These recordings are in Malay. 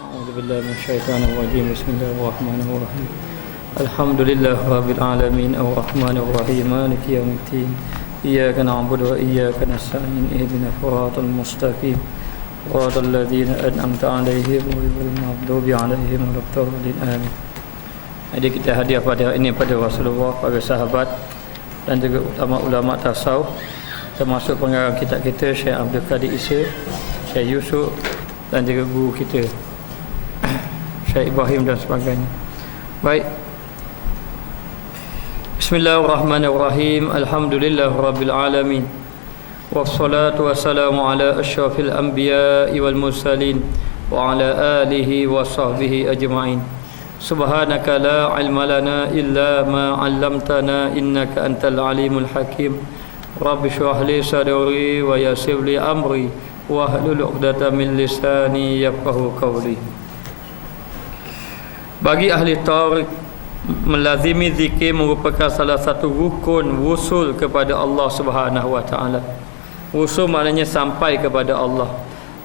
أعوذ بالله من الشيطان الرجيم. بسم الله الرحمن الرحيم. الحمد لله رب العالمين الرحمن الرحيم مالك يوم الدين إياك نعبد وإياك نستعين اهدنا الصراط المستقيم صراط الذين أنعمت عليهم غير المغضوب عليهم ولا الضالين آمين. Jadi kita hadiah pada ini pada Rasulullah, para sahabat dan juga ulama-ulama tasawuf, termasuk pengarang kitab kita Syekh Abdul Qadir Isa, Syekh Yusuf dan juga guru kita Syekh Ibrahim dan sebagainya. Baik. Bismillahirrahmanirrahim. Alhamdulillahirabbil alamin. Wassalatu wassalamu ala asyrafil anbiya'i wal mursalin wa ala alihi wa sahbihi ajma'in. Subhanaka la ilma lana illa ma 'allamtana innaka antal alimul hakim. Rabbi shrah li sadri wa yassir li amri wa hlul 'uqdatam min lisani yafqahu qawli. Bagi ahli tarik, melazimi zikir merupakan salah satu rukun wusul kepada Allah Subhanahu wa taala. Wusul maknanya sampai kepada Allah.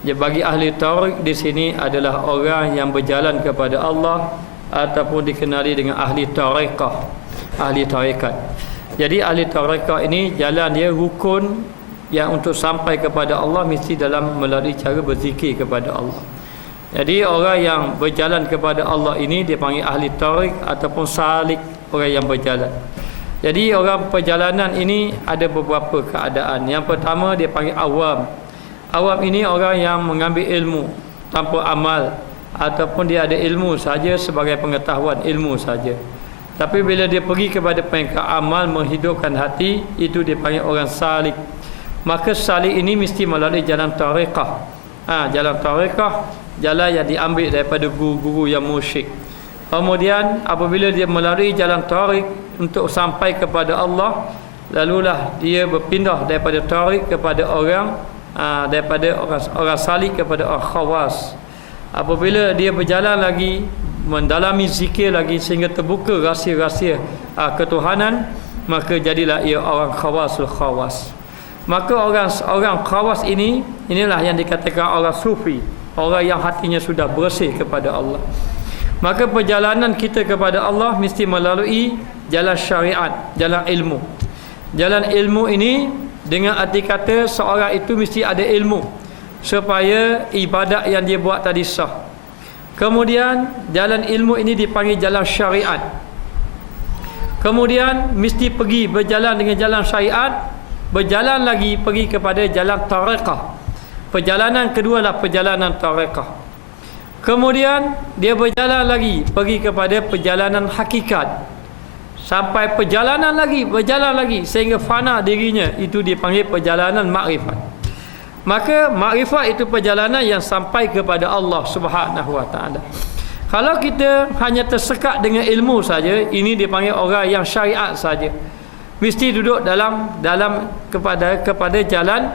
Jadi bagi ahli tarik di sini adalah orang yang berjalan kepada Allah ataupun dikenali dengan ahli tarekah, ahli tarekat. Jadi ahli tarekah ini jalan dia rukun yang untuk sampai kepada Allah mesti dalam melalui cara berzikir kepada Allah. Jadi orang yang berjalan kepada Allah ini dia panggil ahli tarik ataupun salik, orang yang berjalan. Jadi orang perjalanan ini ada beberapa keadaan. Yang pertama dia panggil awam. Awam ini orang yang mengambil ilmu tanpa amal, ataupun dia ada ilmu saja sebagai pengetahuan ilmu saja. Tapi bila dia pergi kepada peringkat amal menghidupkan hati, itu dia panggil orang salik. Maka salik ini mesti melalui jalan tarekah. Jalan tarekah, jalan yang diambil daripada guru-guru yang musyrik. Kemudian apabila dia melalui jalan tarik untuk sampai kepada Allah, lalulah dia berpindah daripada tarik kepada orang daripada orang salik kepada orang khawas. Apabila dia berjalan lagi, mendalami zikir lagi sehingga terbuka rahsia-rahsia ketuhanan, maka jadilah ia orang khawasul khawas. Maka orang khawas inilah yang dikatakan orang sufi, orang yang hatinya sudah bersih kepada Allah. Maka perjalanan kita kepada Allah mesti melalui jalan syariat, jalan ilmu. Jalan ilmu ini dengan arti kata seorang itu mesti ada ilmu supaya ibadat yang dia buat tadi sah. Kemudian jalan ilmu ini dipanggil jalan syariat. Kemudian mesti pergi berjalan dengan jalan syariat, berjalan lagi pergi kepada jalan tarekah. Perjalanan kedua adalah perjalanan tarekah. Kemudian dia berjalan lagi pergi kepada perjalanan hakikat. Sampai perjalanan lagi, berjalan lagi sehingga fana dirinya, itu dipanggil perjalanan makrifat. Maka makrifat itu perjalanan yang sampai kepada Allah Subhanahu wa taala. Kalau kita hanya tersekat dengan ilmu saja, ini dipanggil orang yang syariat saja. Mesti duduk dalam kepada jalan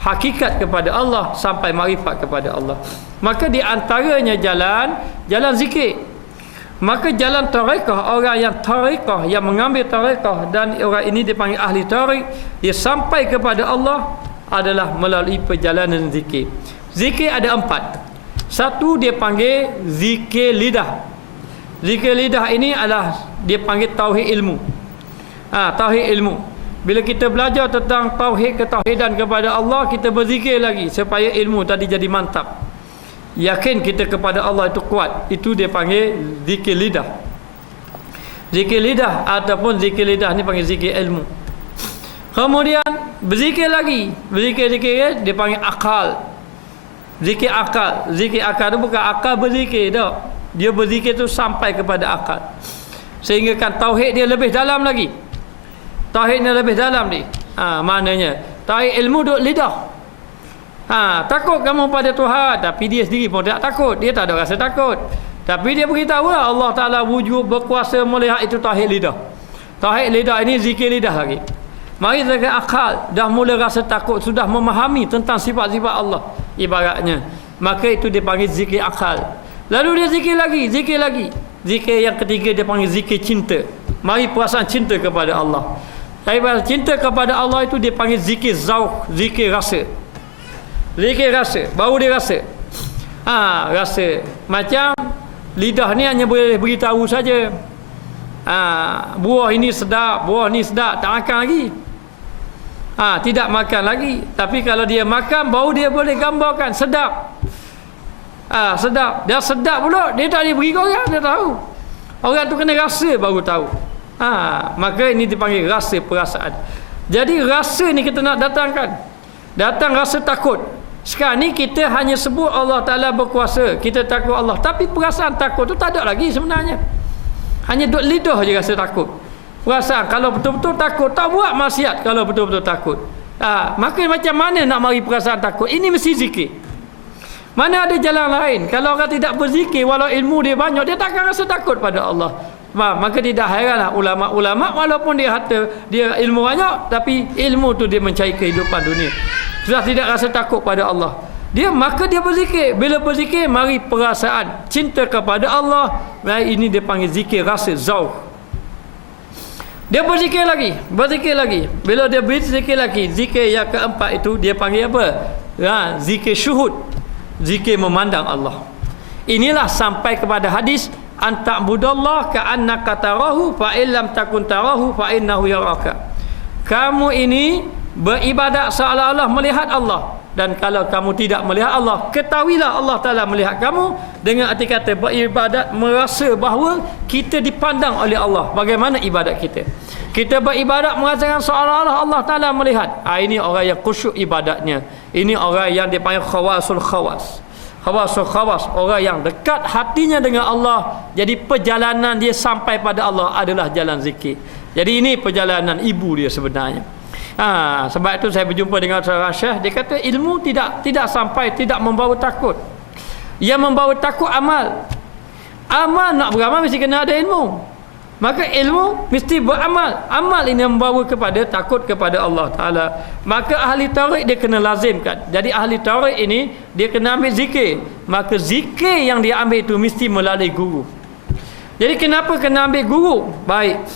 hakikat kepada Allah sampai makrifat kepada Allah. Maka di antaranya jalan zikir. Maka jalan tarekah, orang yang tarekah, yang mengambil tarekah, dan orang ini dipanggil ahli tarik, dia sampai kepada Allah adalah melalui perjalanan zikir. Zikir ada 4. Satu dia panggil zikir lidah. Zikir lidah ini adalah dia panggil tauhid ilmu. Tauhid ilmu. Bila kita belajar tentang tauhid ketauhidan kepada Allah, kita berzikir lagi supaya ilmu tadi jadi mantap. Yakin kita kepada Allah itu kuat. Itu dia panggil zikir lidah. Zikir lidah ataupun zikir lidah ni panggil zikir ilmu. Kemudian berzikir lagi, berzikir dia panggil akal. Zikir akal. Zikir akal itu bukan akal berzikir dah. Dia berzikir tu sampai kepada akal. Sehingga kan tauhid dia lebih dalam lagi. Tauhidnya lebih dalam ni. Maknanya tauhid ilmu duduk lidah. Takut kamu pada Tuhan, tapi dia sendiri pun tak takut. Dia tak ada rasa takut. Tapi dia beritahu Allah Taala wujud berkuasa melihat, itu tauhid lidah. Tauhid lidah ini zikir lidah lagi. Mari dengan akal dah mula rasa takut, sudah memahami tentang sifat-sifat Allah ibaratnya, maka itu dipanggil zikir akal. Lalu dia zikir lagi. Zikir yang ketiga dia panggil zikir cinta. Mari perasaan cinta kepada Allah. Daripada cinta kepada Allah itu dia panggil zikir zauq, zikir rasa. Zikir rasa, baru dia rasa. Rasa. Macam lidah ni hanya boleh beritahu saja. Buah ini sedap, buah ni sedap, tak makan lagi. Tidak makan lagi. Tapi kalau dia makan, baru dia boleh gambarkan sedap. Sedap. Dia sedap pula, dia tak boleh beri ke orang, dia tahu. Orang tu kena rasa baru tahu. Maka ini dipanggil rasa perasaan. Jadi rasa ni kita nak datangkan. Datang rasa takut. Sekarang ni kita hanya sebut Allah Ta'ala berkuasa, kita takut Allah. Tapi perasaan takut tu tak ada lagi sebenarnya. Hanya duk lidah je rasa takut. Perasaan kalau betul-betul takut, tak buat maksiat kalau betul-betul takut. Maka macam mana nak mari perasaan takut? Ini mesti zikir. Mana ada jalan lain? Kalau orang tidak berzikir, walau ilmu dia banyak, dia takkan rasa takut pada Allah. Maka tidak heranlah ulama-ulama walaupun dia ilmu banyak, tapi ilmu tu dia mencari kehidupan dunia. Sudah tidak rasa takut pada Allah. Maka dia berzikir. Bila berzikir, mari perasaan cinta kepada Allah. Ini dia panggil zikir rasa zauq. Dia berzikir lagi. Bila dia berzikir lagi, zikir yang keempat itu dia panggil apa? Zikir syuhud. Zikir memandang Allah. Inilah sampai kepada hadis anta'budallah ka'annaka tarahu fa illam takun tarahu fa innahu yaraka. Kamu ini beribadat seolah-olah melihat Allah, dan kalau kamu tidak melihat Allah, ketahuilah Allah Ta'ala melihat kamu. Dengan arti kata beribadat merasa bahawa kita dipandang oleh Allah. Bagaimana ibadat kita? Kita beribadat merasakan seolah-olah Allah Ta'ala melihat. Ini orang yang khusyuk ibadatnya. Ini orang yang dipanggil khawasul khawas. Khawasul khawas, orang yang dekat hatinya dengan Allah. Jadi perjalanan dia sampai pada Allah adalah jalan zikir. Jadi ini perjalanan ibu dia sebenarnya. Sebab itu saya berjumpa dengan seorang syekh, dia kata ilmu tidak sampai, tidak membawa takut. Yang membawa takut amal. Amal, nak beramal mesti kena ada ilmu. Maka ilmu mesti beramal. Amal ini membawa kepada takut kepada Allah Ta'ala. Maka ahli tauhid dia kena lazimkan. Jadi ahli tauhid ini dia kena ambil zikir. Maka zikir yang dia ambil itu mesti melalui guru. Jadi kenapa kena ambil guru? Baik,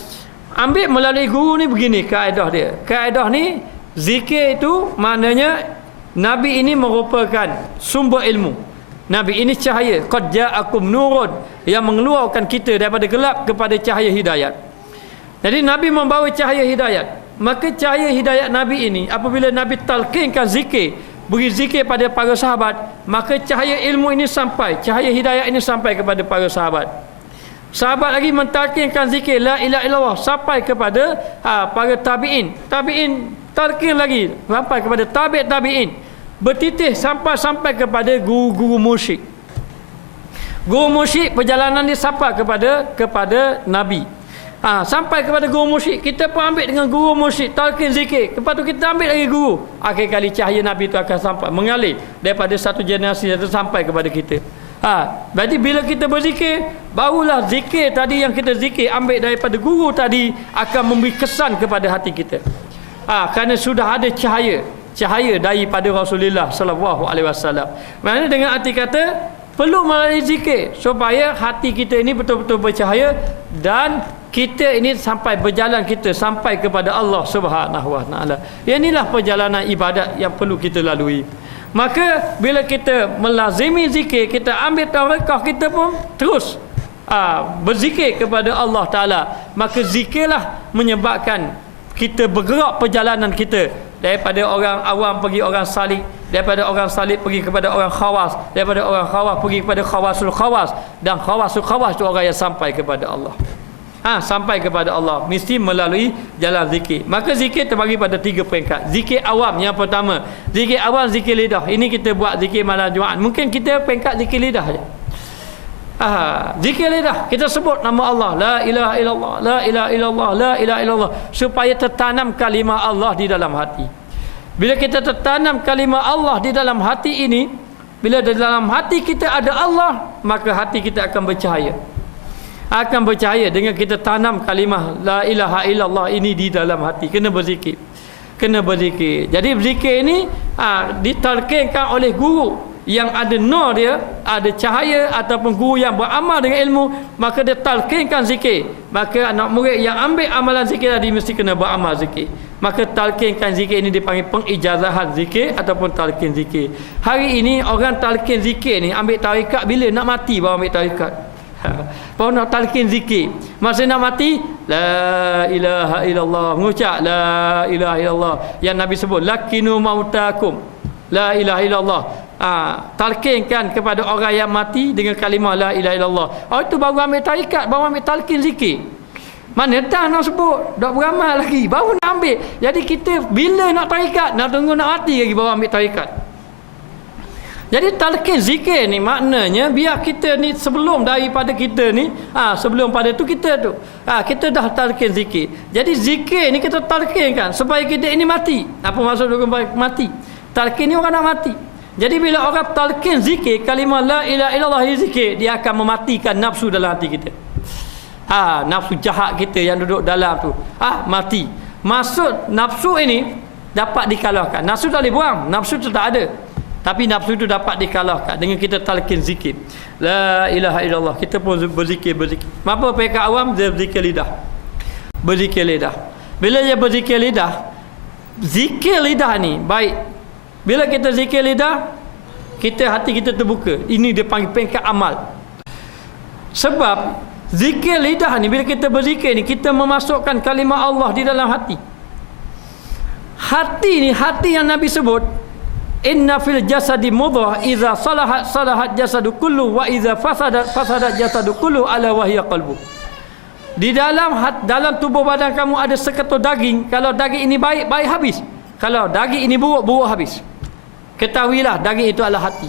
ambil melalui guru ni begini kaedah dia. Kaedah ni, zikir itu maknanya Nabi ini merupakan sumber ilmu. Nabi ini cahaya, qad ja'akum nurun, yang mengeluarkan kita daripada gelap kepada cahaya hidayat. Jadi Nabi membawa cahaya hidayat. Maka cahaya hidayat Nabi ini, apabila Nabi talqinkan zikir, beri zikir pada para sahabat, maka cahaya ilmu ini sampai, cahaya hidayat ini sampai kepada para sahabat. Sahabat lagi mentalqinkan zikir la ilaha illallah sampai kepada para tabi'in. Tabi'in talqin lagi sampai kepada tabi'in. Bertitih sampai kepada guru-guru musyrik. Guru musyrik perjalanan dia sampai kepada Nabi. Sampai kepada guru musyrik, kita pun ambil dengan guru musyrik, talqin zikir. Lepas tu kita ambil lagi guru. Akhir kali cahaya Nabi itu akan sampai, mengalir daripada satu generasi itu sampai kepada kita. Berarti bila kita berzikir, barulah zikir tadi yang kita zikir ambil daripada guru tadi akan memberi kesan kepada hati kita. Kerana sudah ada cahaya daripada Rasulullah sallallahu alaihi wasallam. Maknanya dengan arti kata perlu melalui zikir supaya hati kita ini betul-betul bercahaya dan kita ini sampai berjalan kita sampai kepada Allah Subhanahu wa taala. Inilah perjalanan ibadat yang perlu kita lalui. Maka bila kita melazimi zikir, kita ambil tarekah, kita pun terus berzikir kepada Allah Taala. Maka zikirlah menyebabkan kita bergerak perjalanan kita daripada orang awam pergi orang salik, daripada orang salik pergi kepada orang khawas, daripada orang khawas pergi kepada khawasul khawas, dan khawasul khawas itu orang yang sampai kepada Allah. Sampai kepada Allah mesti melalui jalan zikir. Maka zikir terbagi pada 3 peringkat. Zikir awam yang pertama, zikir awam, zikir lidah. Ini kita buat zikir malam Jumaat. Mungkin kita peringkat zikir lidah saja. Zikir lidah, kita sebut nama Allah, la ilaha illallah, la ilaha illallah, la ilaha illallah, supaya tertanam kalimah Allah di dalam hati. Bila kita tertanam kalimah Allah di dalam hati ini, bila di dalam hati kita ada Allah, maka hati kita akan bercahaya. Akan bercahaya dengan kita tanam kalimah la ilaha illallah ini di dalam hati. Kena berzikir. Jadi berzikir ini ditalqinkan oleh guru. yang ada nur dia, ada cahaya, ataupun guru yang beramal dengan ilmu, maka dia talqinkan zikir. Maka anak murid yang ambil amalan zikir tadi mesti kena beramal zikir. Maka talqinkan zikir ini dipanggil pengijazahan zikir ataupun talqin zikir. Hari ini orang talqin zikir ni ambil tarikat bila nak mati baru ambil tarikat. Baru nak talqin zikir. Masa nak mati, la ilaha illallah, mengucap la ilaha illallah yang Nabi sebut, lakinu mautakum, la ilaha illallah. Talqinkan kepada orang yang mati dengan kalimah la ilaha illallah. Itu baru ambil tarikat, baru ambil talqin zikir. Mana dah nak sebut, dah beramal lagi, baru nak ambil. Jadi kita bila nak tarikat, nak tunggu nak mati lagi baru ambil tarikat. Jadi talqin zikir ni maknanya biar kita ni sebelum daripada kita ni, sebelum pada tu kita tu, kita dah talqin zikir. Jadi zikir ni kita talqinkan supaya kita ini mati. Apa maksud mati? Talqin ni orang nak mati. Jadi bila orang talqin zikir kalimah la ilaha illallah zikir, dia akan mematikan nafsu dalam hati kita. Nafsu jahat kita yang duduk dalam tu mati. Maksud nafsu ini dapat dikalahkan. Nafsu tak boleh buang, nafsu tu tak ada. Tapi nafsu itu dapat dikalahkan dengan kita talqin zikir. La ilaha illallah. Kita pun berzikir. Apa mereka awam? Dia berzikir lidah. Berzikir lidah. Bila dia berzikir lidah, zikir lidah ni baik. Bila kita zikir lidah, hati kita terbuka. Ini dia panggil peringkat amal. Sebab zikir lidah ni, bila kita berzikir ni, kita memasukkan kalimah Allah di dalam hati. Hati ni, hati yang Nabi sebut, inna fil jasadi mudghah idza salahat salahat jasadu kullu wa idza fasadat jasadu kullu ala wahya qalbu. Di dalam tubuh badan kamu ada seketul daging. Kalau daging ini baik, baik habis. Kalau daging ini buruk, buruk habis. Ketahuilah daging itu adalah hati.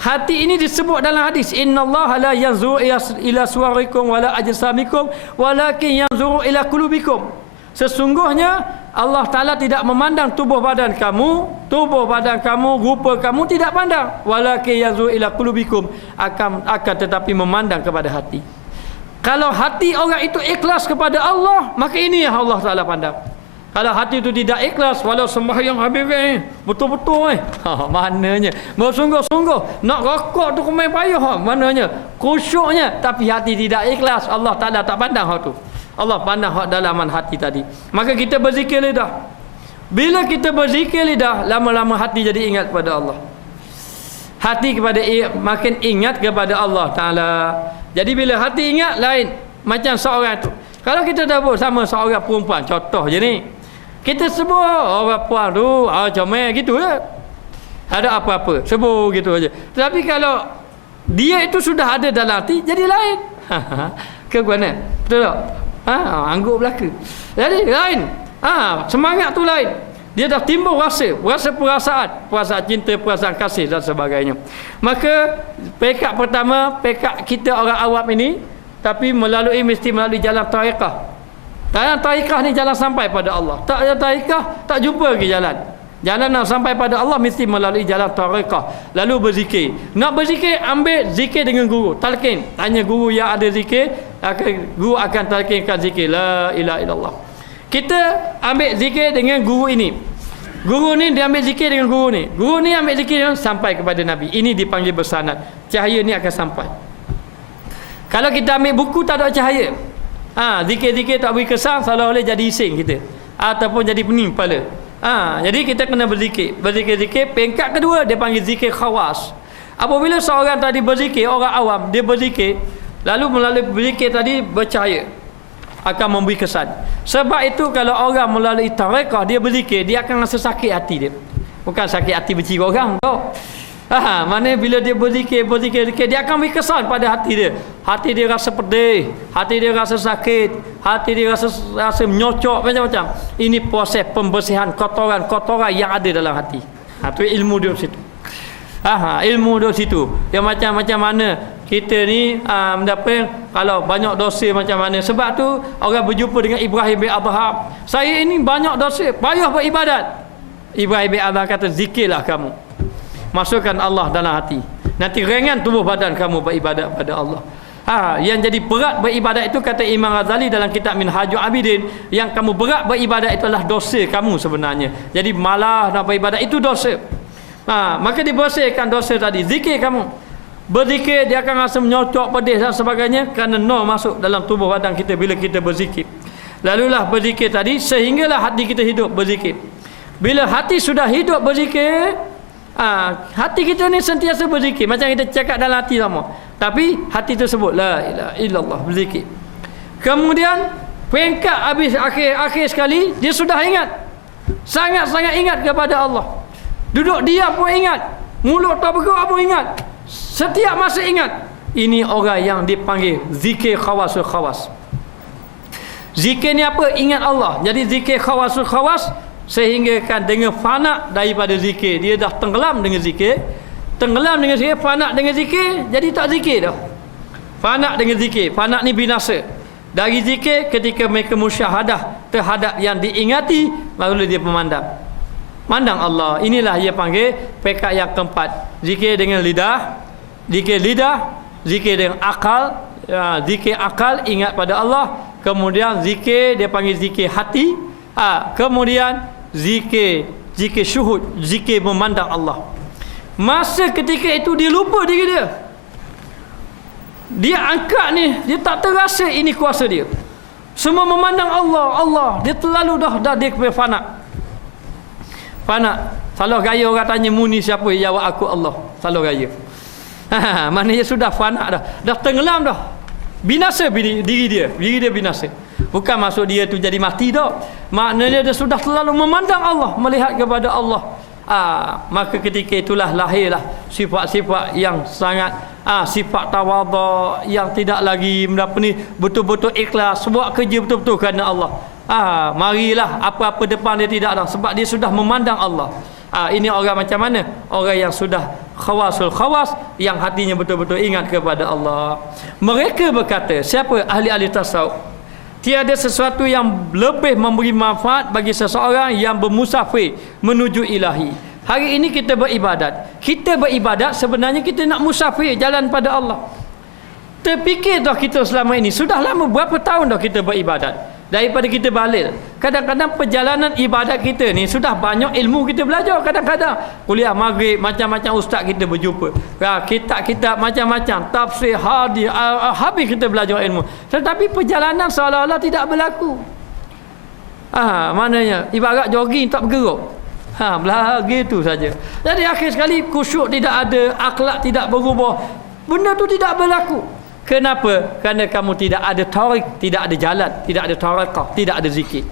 Hati ini disebut dalam hadis, innallaha la yanzuru ila suwarikum wala ajsamikum walakin yanzuru ila qulubikum. Sesungguhnya Allah Ta'ala tidak memandang tubuh badan kamu, rupa kamu tidak pandang. Walakin yanzuru ila qulubikum, akan tetapi memandang kepada hati. Kalau hati orang itu ikhlas kepada Allah, maka ini yang Allah Ta'ala pandang. Kalau hati itu tidak ikhlas, walau sembahyang habis betul-betul mananya bersungguh-sungguh nak rokok tu kemai payah, mananya khusyuknya, tapi hati tidak ikhlas, Allah Ta'ala tak pandang hak tu. Allah pandang hak dalaman hati tadi. Maka kita berzikir lidah. Bila kita berzikir lidah, lama-lama hati jadi ingat kepada Allah. Hati makin ingat kepada Allah Ta'ala. Jadi bila hati ingat, lain macam seorang tu. Kalau kita dah bersama seorang perempuan, contoh je ni, kita sebut orang puan tu comel gitu je, ada apa-apa sebut gitu aja. Tapi kalau dia itu sudah ada dalam hati, jadi lain. Ke mana? Betul tak? Angguk belaka. Jadi lain. Semangat tu lain. Dia dah timbul perasaan cinta, perasaan kasih dan sebagainya. Maka pekat pertama, pekat kita orang awam ini, tapi mesti melalui jalan tariqah. Jalan tariqah ni jalan sampai pada Allah. Tak ada tariqah, tak jumpa lagi jalan. Jalan nak sampai pada Allah mesti melalui jalan tariqah. Lalu berzikir. Nak berzikir, ambil zikir dengan guru. Talqin. Tanya guru yang ada zikir, guru akan talqinkan zikir la ilaha illallah. Kita ambil zikir dengan guru ini. Guru ni dia ambil zikir dengan guru ni. Guru ni ambil zikir sampai kepada Nabi. Ini dipanggil bersanad. Cahaya ni akan sampai. Kalau kita ambil buku tak ada cahaya, zikir-zikir tak beri kesan, seolah-olah jadi ising kita, ataupun jadi pening kepala. Jadi kita kena berzikir. Berzikir-zikir. Peringkat kedua dia panggil zikir khawas. Apabila seorang tadi berzikir, orang awam dia berzikir, lalu melalui berzikir tadi bercahaya, akan memberi kesan. Sebab itu kalau orang melalui tariqah dia berzikir, dia akan rasa sakit hati dia. Bukan sakit hati benci orang tau. Mana bila dia berzikir, dia akan beri kesan pada hati dia. Hati dia rasa pedih, hati dia rasa sakit, hati dia rasa menyocok macam-macam. Ini proses pembersihan kotoran-kotoran yang ada dalam hati. Itu ilmu dia situ. Ilmu dia situ. Yang macam mana kita ni mendapat kalau banyak dosa macam mana. Sebab tu orang berjumpa dengan Ibrahim bin Adham. Saya ini banyak dosa, payah beribadat. Ibrahim bin Adham kata, zikirlah kamu. Masukkan Allah dalam hati. Nanti ringan tubuh badan kamu beribadat pada Allah. Yang jadi berat beribadat itu, kata Imam Ghazali dalam kitab Minhajul Abidin, yang kamu berat beribadat itulah dosa kamu sebenarnya. Jadi malah nak beribadat itu dosa. Maka dibersihkan dosa tadi. Zikir kamu. Berzikir dia akan rasa menyocok, pedih dan sebagainya, kerana nur masuk dalam tubuh badan kita bila kita berzikir. Lalulah berzikir tadi sehinggalah hati kita hidup berzikir. Bila hati sudah hidup berzikir, hati kita ni sentiasa berzikir. Macam kita cakap dalam hati sama, tapi hati tersebut la ilaha illallah, berzikir. Kemudian peringkat habis akhir sekali, dia sudah ingat, sangat-sangat ingat kepada Allah. Duduk diam pun ingat, mulut tak bergerak pun ingat, setiap masa ingat. Ini orang yang dipanggil zikir khawasul khawas. Zikir ni apa? Ingat Allah. Jadi zikir khawasul khawas, sehingga kan dengan fana daripada zikir, dia dah tenggelam dengan zikir, fana dengan zikir, jadi tak zikir dah. Fana dengan zikir, fana ni binasa. Dari zikir, ketika mereka musyahadah terhadap yang diingati, barulah dia memandang Allah. Inilah dia panggil pekat yang keempat. Zikir dengan lidah, zikir dengan akal, zikir akal ingat pada Allah. Kemudian zikir dia panggil zikir hati. Kemudian zikir syuhud, zikir memandang Allah. Masa ketika itu dia lupa diri dia. Dia angkat ni, dia tak terasa ini kuasa dia. Semua memandang Allah. Dia terlalu dah dia kepada fana. Salah gaya orang tanya muni siapa, jawab aku Allah. Salah gaya. Maknanya sudah fana dah tenggelam dah. Binasa diri dia binasa. Bukan maksud dia tu jadi mati dah. Maknanya dia sudah terlalu memandang Allah, melihat kepada Allah. Maka ketika itulah lahirlah sifat-sifat yang sangat sifat tawadhu, yang tidak lagi betul-betul ikhlas, buat kerja betul-betul kerana Allah. Marilah apa-apa depan dia tidak ada, sebab dia sudah memandang Allah. Ini orang macam mana? Orang yang sudah khawasul khawas, yang hatinya betul-betul ingat kepada Allah. Mereka berkata, siapa ahli-ahli tasawuf, tiada sesuatu yang lebih memberi manfaat bagi seseorang yang bermusafir menuju ilahi. Hari ini kita beribadat. Sebenarnya kita nak musafir jalan pada Allah. Terfikir dah kita selama ini, sudah lama berapa tahun dah kita beribadat. Daripada kita balik, kadang-kadang perjalanan ibadat kita ni sudah banyak ilmu kita belajar. Kadang-kadang kuliah maghrib, macam-macam ustaz kita berjumpa, kitab-kitab macam-macam, tafsir, hadis, habis kita belajar ilmu. Tetapi perjalanan seolah-olah tidak berlaku. Maknanya ibarat jogging tak bergerak. Belagi tu saja. Jadi akhir sekali khusyuk tidak ada, akhlak tidak berubah. Benda tu tidak berlaku. Kenapa? Kerana kamu tidak ada tarik, tidak ada jalan, tidak ada tarakah, tidak ada zikir.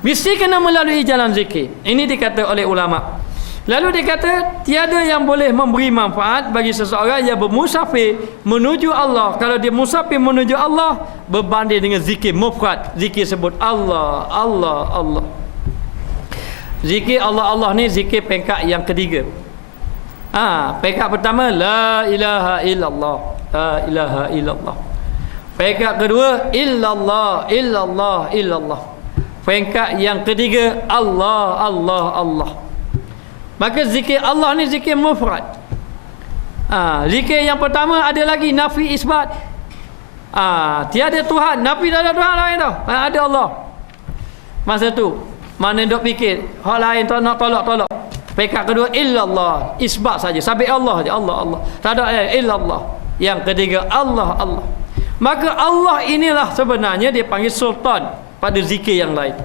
Mesti kena melalui jalan zikir. Ini dikata oleh ulama. Lalu dikata tiada yang boleh memberi manfaat bagi seseorang yang bermusafir menuju Allah. Kalau dia musafir menuju Allah, berbanding dengan zikir mufrad. Zikir sebut Allah, Allah, Allah. Zikir Allah, Allah ni zikir peringkat yang ketiga. Peringkat pertama la ilaha illallah, la ilaha illallah. Peringkat kedua illallah, illallah, illallah. Peringkat yang ketiga Allah, Allah, Allah. Maka zikir Allah ni zikir mufrad. Zikir yang pertama ada lagi nafi isbat. Tiada Tuhan, nafi tak ada Tuhan lain dah. Ada Allah. Masa tu mana dok fikir hak lain tak nak tolak. Peringkat kedua illallah, isbat saja, sampai Allah je, Allah, Allah. Tak ada illallah. Yang ketiga Allah, Allah. Maka Allah inilah sebenarnya dia panggil sultan pada zikir yang lain.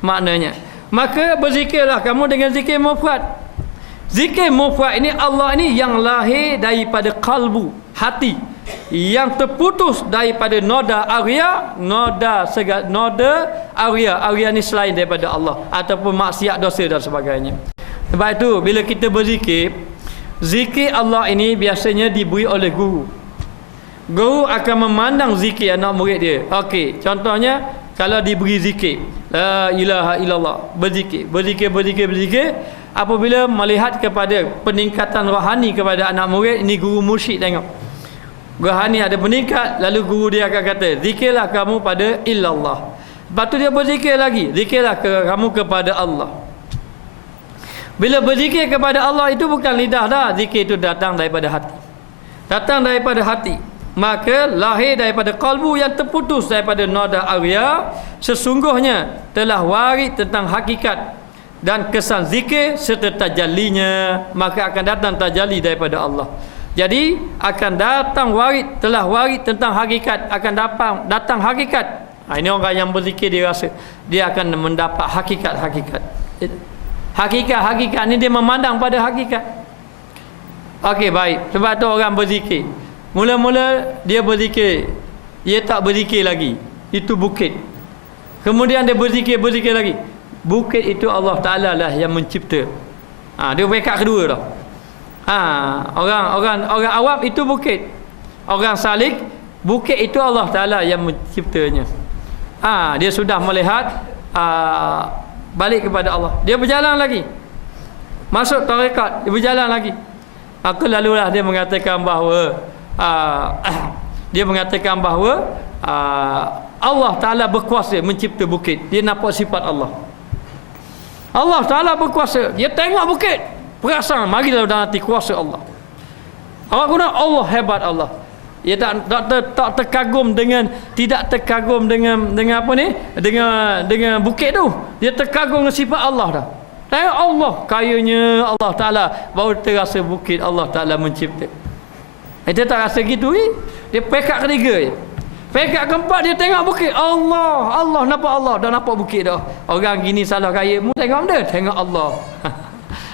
Maknanya, maka berzikirlah kamu dengan zikir mufrad. Zikir mufrad ini Allah ini yang lahir daripada kalbu, hati, yang terputus daripada noda arya, noda arya ni selain daripada Allah, ataupun maksiat, dosa dan sebagainya. Sebab itu bila kita berzikir, zikir Allah ini biasanya diberi oleh guru. Guru akan memandang zikir anak murid dia. Okey, contohnya kalau diberi zikir la ilaha illallah, berzikir. Apabila melihat kepada peningkatan rohani kepada anak murid, ini guru mursyid tengok. Rohani ada meningkat, lalu guru dia akan kata, zikirlah kamu pada illallah. Lepas tu dia berzikir lagi, zikirlah kamu kepada Allah. Bila berzikir kepada Allah itu bukan lidah dah, zikir itu datang daripada hati. Datang daripada hati. Maka lahir daripada kalbu yang terputus daripada noda arya, sesungguhnya telah warid tentang hakikat dan kesan zikir serta tajallinya, maka akan datang tajalli daripada Allah. Jadi akan datang warid, telah warid tentang hakikat, akan datang hakikat. Ini orang yang berzikir dia rasa dia akan mendapat hakikat-hakikat. Hakikat-hakikat ni dia memandang pada hakikat. Okey, baik. Sebab tu orang berzikir. Mula-mula dia berzikir, dia tak berzikir lagi. Itu bukit. Kemudian dia berzikir lagi. Bukit itu Allah Ta'ala lah yang mencipta. Dia pekat kedua dah. Orang awam itu bukit. Orang salik, bukit itu Allah Ta'ala yang menciptanya. Dia sudah melihat balik kepada Allah. Dia berjalan lagi. Masuk tarekat, dia berjalan lagi. Maka lalulah dia mengatakan bahawa Allah Ta'ala berkuasa mencipta bukit. Dia nampak sifat Allah. Allah Ta'ala berkuasa. Dia tengok bukit, perasan, marilah dalam hati kuasa Allah. Awak guna Allah, hebat Allah. Dia tak terkagum dengan, tidak terkagum dengan apa ni? Dengan bukit tu. Dia terkagum dengan sifat Allah dah. Tengok Allah, kayanya Allah Ta'ala, baru terasa bukit Allah Ta'ala mencipta. Dia tak rasa gitu ni. Dia pekat ketiga je. Pekat keempat dia tengok bukit. Allah nampak Allah, dah nampak bukit dah. Orang gini salah kaya, mu tengok benda, tengok Allah.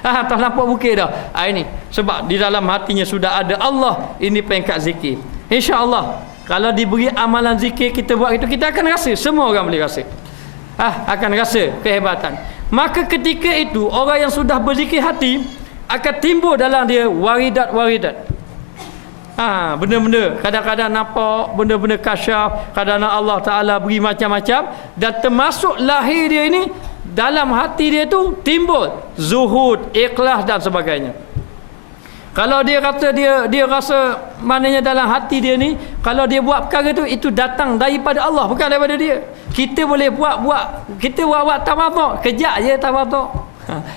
Tak nampak bukit dah. Ini sebab di dalam hatinya sudah ada Allah. Ini peringkat zikir. InsyaAllah kalau diberi amalan zikir kita buat itu, kita akan rasa. Semua orang boleh rasa. Akan rasa kehebatan. Maka ketika itu orang yang sudah berzikir hati akan timbul dalam dia waridat-waridat. Benda-benda kadang-kadang nampak benda-benda kasyaf, kadang-kadang Allah Ta'ala beri macam-macam, dan termasuk lahir dia ini dalam hati dia tu timbul zuhud, ikhlas dan sebagainya. Kalau dia kata dia rasa maknanya dalam hati dia ni, kalau dia buat perkara tu, itu datang daripada Allah, bukan daripada dia. Kita boleh buat tawaduk, kejap je tawaduk.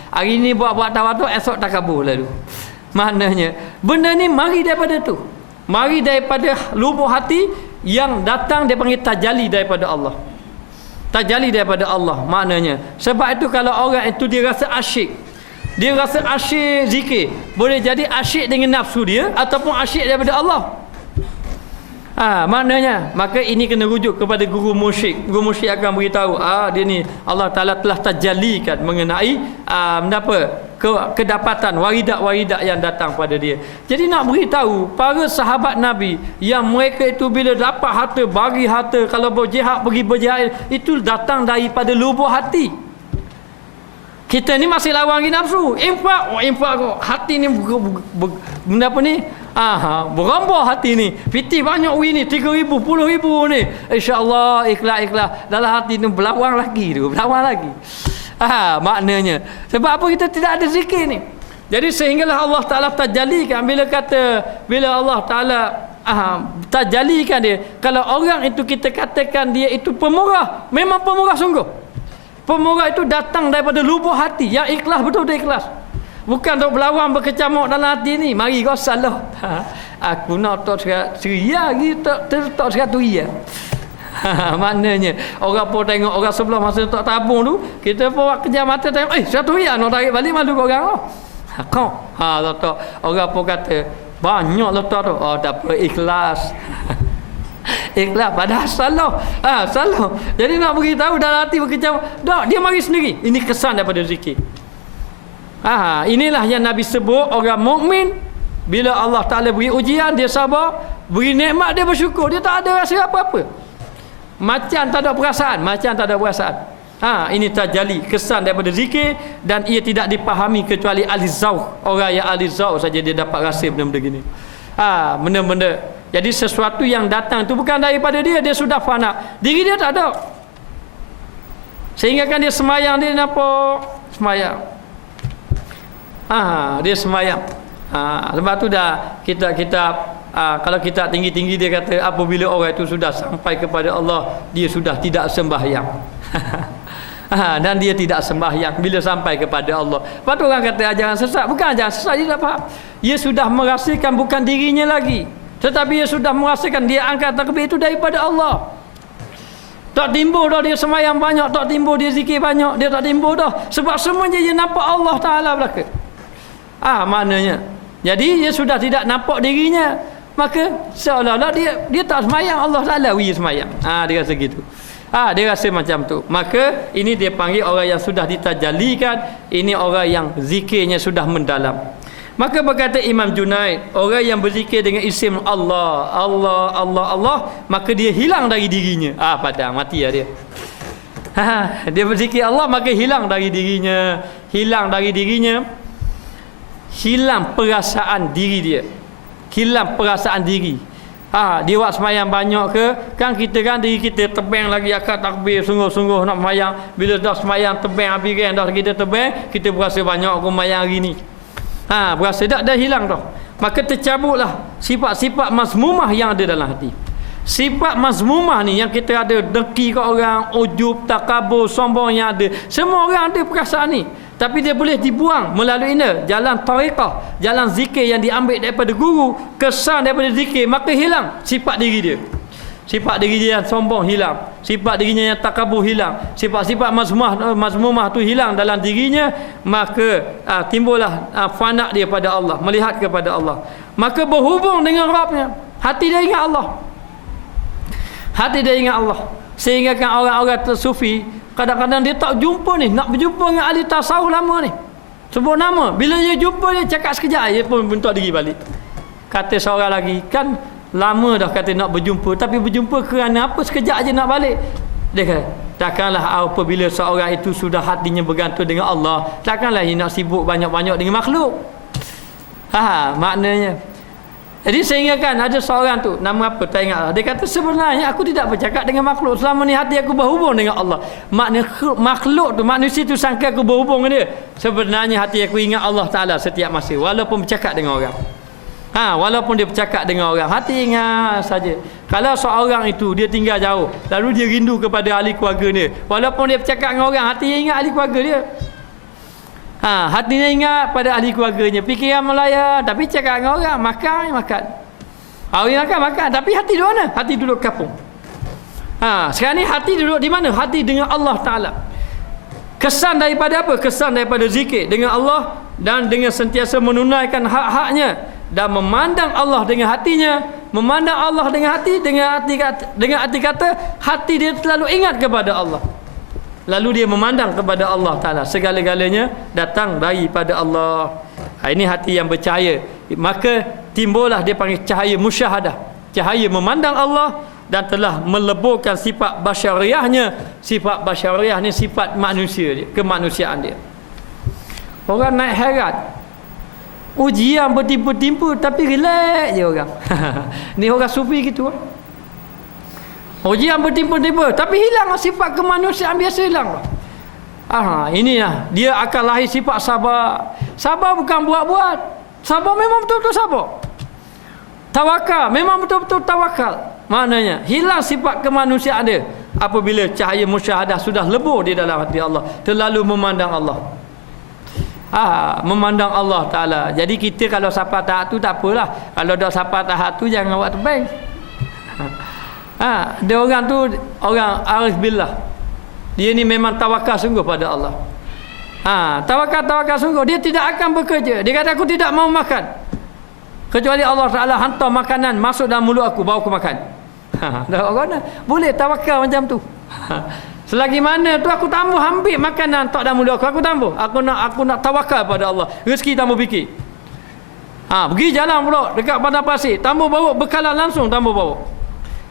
Hari ni buat tawaduk, esok takabur lalu. Maknanya benda ni mari daripada tu, mari daripada lubuk hati yang datang, dia panggil tajalli daripada Allah. Tajalli daripada Allah maknanya. Sebab itu kalau orang itu dia rasa asyik, dia rasa asyik zikir, boleh jadi asyik dengan nafsu dia ataupun asyik daripada Allah. Maknanya, maka ini kena rujuk kepada guru musyrik. Guru musyrik akan beritahu, dia ni Allah Ta'ala telah tajallikan mengenai kedapatan waridat-waridat yang datang pada dia. Jadi nak beritahu para sahabat Nabi yang mereka itu bila dapat harta, bagi harta, kalau berjihad, pergi berjihad, itu datang daripada lubuk hati. Kita ni masih lawan lagi nafsu. Infak kok. Hati ni benda apa ni? Berambah hati ni. Piti banyak ni, 3,000, 10,000 ni. InsyaAllah ikhlas. Dalam hati ni berlawan lagi. Maknanya. Sebab apa kita tidak ada zikir ni? Jadi sehinggalah Allah Ta'ala tajallikan. Bila Allah Ta'ala tajallikan dia, kalau orang itu kita katakan dia itu pemurah, memang pemurah sungguh. Pemurah itu datang daripada lubuk hati yang ikhlas, betul-betul ikhlas. Bukan untuk berlawan berkecamuk dalam hati ni. Mari kau salah. Aku nak tak seria lagi, tak seratus ria. Maknanya orang pun tengok orang sebelah masa tak tabung tu, kita pun kejam mata tengok, 100 ria nak tarik balik, malu kau orang lah. Kau letak orang pun kata banyak letak tu. Tak apa, ikhlas. Ikhlas padahal salah. Jadi nak beritahu dalam hati berkecam, dia mari sendiri. Ini kesan daripada zikir. Inilah yang Nabi sebut orang mukmin bila Allah Ta'ala beri ujian, dia sabar, beri nikmat, dia bersyukur, dia tak ada rasa apa-apa. Macam tak ada perasaan. Ini tajalli, kesan daripada zikir, dan ia tidak dipahami kecuali ahli zauq. Orang yang ahli zauq saja dia dapat rasa benda-benda gini. Benda-benda. Jadi sesuatu yang datang itu bukan daripada dia sudah fana. Diri dia tak ada. Sehingga kan dia semayang, dia nampak semayang. Dia semayang. Sebab tu dah kita kalau kita tinggi-tinggi, dia kata apabila orang itu sudah sampai kepada Allah, dia sudah tidak sembahyang. Dan dia tidak sembahyang bila sampai kepada Allah. Lepas tu orang kata ajaran sesat. Bukan ajaran sesat, dia tak faham. Dia sudah merasakan bukan dirinya lagi, tetapi dia sudah merasakan dia angkat takbir itu daripada Allah. Tak timbul dah dia semayang banyak, tak timbul dia zikir banyak, dia tak timbul dah. Sebab semuanya dia nampak Allah Ta'ala belaka. Maknanya. Jadi dia sudah tidak nampak dirinya. Maka seolah-olah dia tak semayang, Allah Ta'ala dia semayang. Dia rasa gitu. Dia rasa macam tu. Maka ini dia panggil orang yang sudah ditajalikan. Ini orang yang zikirnya sudah mendalam. Maka berkata Imam Junaid, orang yang berzikir dengan isim Allah, Allah, Allah, Allah, maka dia hilang dari dirinya. Padang mati lah dia. Dia berzikir Allah maka hilang dari dirinya. Hilang dari dirinya. Hilang perasaan diri dia. Hilang perasaan diri. Dia buat semayang banyak ke, kan kita kan diri kita tebang lagi akad takbir sungguh-sungguh nak semayang. Bila dah semayang tebang habis kan dah kita tebang, kita berasa banyak aku semayang hari ni. Berasa dah hilang dah. Maka tercabutlah sifat-sifat mazmumah yang ada dalam hati. Sifat mazmumah ni yang kita ada dengki kat orang, ujub, takabur, sombong yang ada. Semua orang ada perasaan ni. Tapi dia boleh dibuang melalui jalan tariqah, jalan zikir yang diambil daripada guru, kesan daripada zikir, maka hilang sifat diri dia. Sifat diri dia yang sombong hilang, sifat dirinya yang takabur hilang, sifat-sifat mazmumah tu hilang dalam dirinya, maka timbullah fana dia pada Allah, melihat kepada Allah. Maka berhubung dengan Rabbnya, hati dia ingat Allah. Hati dia ingat Allah. Sehingga kan orang-orang tersufi kadang-kadang dia tak jumpa ni, nak berjumpa dengan ahli tasawuf lama ni, sebut nama, bila dia jumpa dia cakap sekejap dia pun bentuk diri balik. Kata seorang lagi, kan lama dah kata nak berjumpa, tapi berjumpa kerana apa, sekejap aja nak balik. Dia kata, takkanlah apabila seorang itu sudah hatinya bergantung dengan Allah, takkanlah dia nak sibuk banyak-banyak dengan makhluk. Maknanya. Jadi sehingga kan ada seorang tu, nama apa tak ingat lah, dia kata sebenarnya aku tidak bercakap dengan makhluk, selama ni hati aku berhubung dengan Allah. Maknanya makhluk tu, manusia tu sangka aku berhubung dengan dia, sebenarnya hati aku ingat Allah Ta'ala setiap masa, walaupun bercakap dengan orang. Walaupun dia bercakap dengan orang, hati ingat saja. Kalau seorang itu dia tinggal jauh, lalu dia rindu kepada ahli keluarga dia, walaupun dia bercakap dengan orang, hati ingat ahli keluarga dia. Hatinya ingat pada ahli keluarganya, fikiran melaya, tapi cakap dengan orang, makan. Orang makan, tapi hati duduk mana? Hati duduk kampung. Sekarang ni hati duduk di mana? Hati dengan Allah Ta'ala. Kesan daripada apa? Kesan daripada zikir dengan Allah, dan dengan sentiasa menunaikan hak-haknya, dan memandang Allah dengan hatinya. Memandang Allah dengan hati, dengan arti kata hati dia selalu ingat kepada Allah, lalu dia memandang kepada Allah Ta'ala, segala-galanya datang daripada Allah. Ini hati yang bercahaya. Maka timbullah dia panggil cahaya musyahadah, cahaya memandang Allah, dan telah meleburkan sifat basyariahnya. Sifat basyariah ni sifat manusia dia, kemanusiaan dia. Orang naik herat, ujian bertimpa-timpa, tapi relax je orang. Ni orang sufi gitu. Ujian bertimpa-timpa, tapi hilang sifat kemanusiaan biasa, hilang. Inilah dia akan lahir sifat sabar. Sabar bukan buat-buat. Sabar memang betul-betul sabar. Tawakal memang betul-betul tawakal. Maknanya hilang sifat kemanusiaan dia apabila cahaya musyahadah sudah lebur di dalam hati Allah, terlalu memandang Allah. Memandang Allah Ta'ala. Jadi kita kalau sampai tahap tu tak apalah. Kalau dah sampai tahap tu jangan buat tebang. Dia orang tu orang arif billah. Dia ni memang tawakal sungguh pada Allah. Tawakal sungguh. Dia tidak akan bekerja. Dia kata aku tidak mau makan kecuali Allah Ta'ala hantar makanan masuk dalam mulut aku, bawa aku makan. Dah orang boleh tawakal macam tu. Selagi mana tu aku tambah ambil makanan tak dalam mulut aku tambah. Aku nak tawakal pada Allah. Rezeki tambah fikir. Pergi jalan pula dekat padang pasir, tambah bawa bekalan langsung, tambah bawa.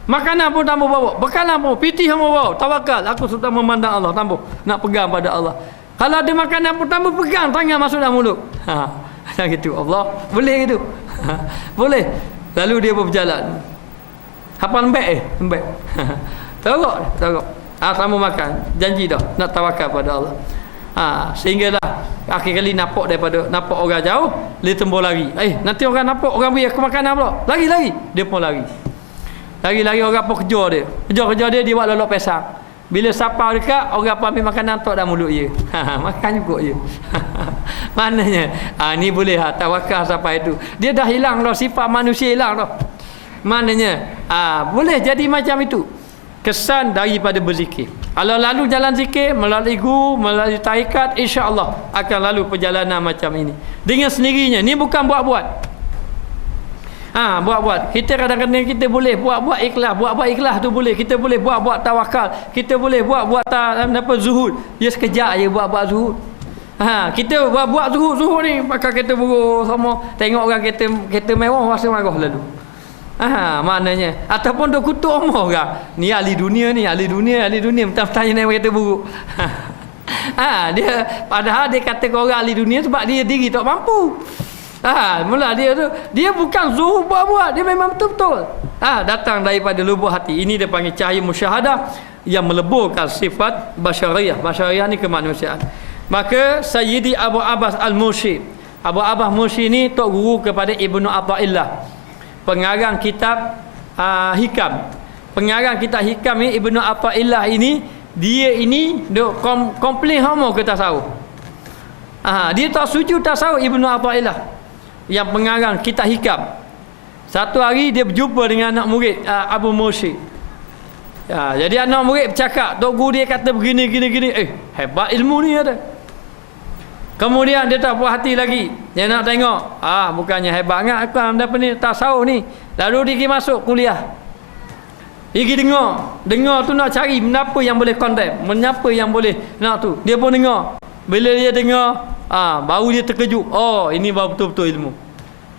Makanan pun tambah bawa, bekalan pun pitih tambah bawa. Tawakal, aku sudah memandang Allah, tambah nak pegang pada Allah. Kalau ada makanan pun tambah pegang, tangan masuk dalam mulut. Macam gitu. Allah boleh gitu. Boleh. Lalu dia berjalan. Hafal lembek. Teruk. Tambah makan, janji dah nak tawakal pada Allah. Sehinggalah akhir kali nampak orang jauh, dia tembur lari. Nanti orang nampak orang beri aku makanan pula. Lari. Dia pun lari. Lari orang pun kejar dia. Kejar dia buat lolok pesang. Bila sapa dekat, orang pun ambil makanan tok dalam mulut dia. Makan juga je. Maknanya ni boleh tawakal sampai itu. Dia dah hilang dah, sifat manusia hilang dah. Maknanya boleh jadi macam itu. kesan daripada berzikir. Kalau lalu jalan zikir melalui guru, melalui tarikat, insya-Allah akan lalu perjalanan macam ini dengan sendirinya. Ni bukan buat-buat. Buat-buat. Kita kadang-kadang kita boleh buat-buat ikhlas tu boleh. Kita boleh buat-buat tawakal. Kita boleh buat-buat zuhud. Dia sekejap je buat-buat zuhud. Kita buat zuhud ni pakai kereta buruk sama, tengok orang kereta mewah rasa marah lalu. Maknanya ataupun duk kutuk orang. Ni ahli dunia mentang-mentang naik kereta buruk. Dia padahal dia kata orang ahli dunia sebab dia diri tak mampu. Mula dia bukan zuhud buat-buat, dia memang betul-betul datang daripada lubuk hati. Ini dia panggil cahaya musyahadah yang meleburkan sifat basyariyah. Basyariyah ni kemanusiaan. Maka Sayyidi Abu Abbas Al-Mursi, Abu Abbas Mursi ni tok guru kepada Ibnu Athaillah, pengarang kitab Hikam. Pengarang kitab Hikam ni Ibnu Athaillah ini, dia ini duk komplain hama ke tasawuf. Dia tak setuju tasawuf Ibnu Athaillah yang pengarang kitab Hikam. Satu hari dia berjumpa dengan anak murid Abu Mursi. Jadi anak murid bercakap, tok guru dia kata begini. Hebat ilmu ni ada. Kemudian dia tak puas hati lagi. Dia nak tengok, bukannya hebat sangat aku apa ni tasawuf ni. Lalu dia pergi masuk kuliah. Dia pergi dengar tu nak cari menapa yang boleh condemn, menapa yang boleh nak tu. Dia pun dengar. Bila dia dengar, baru dia terkejut. Oh, ini baru betul-betul ilmu.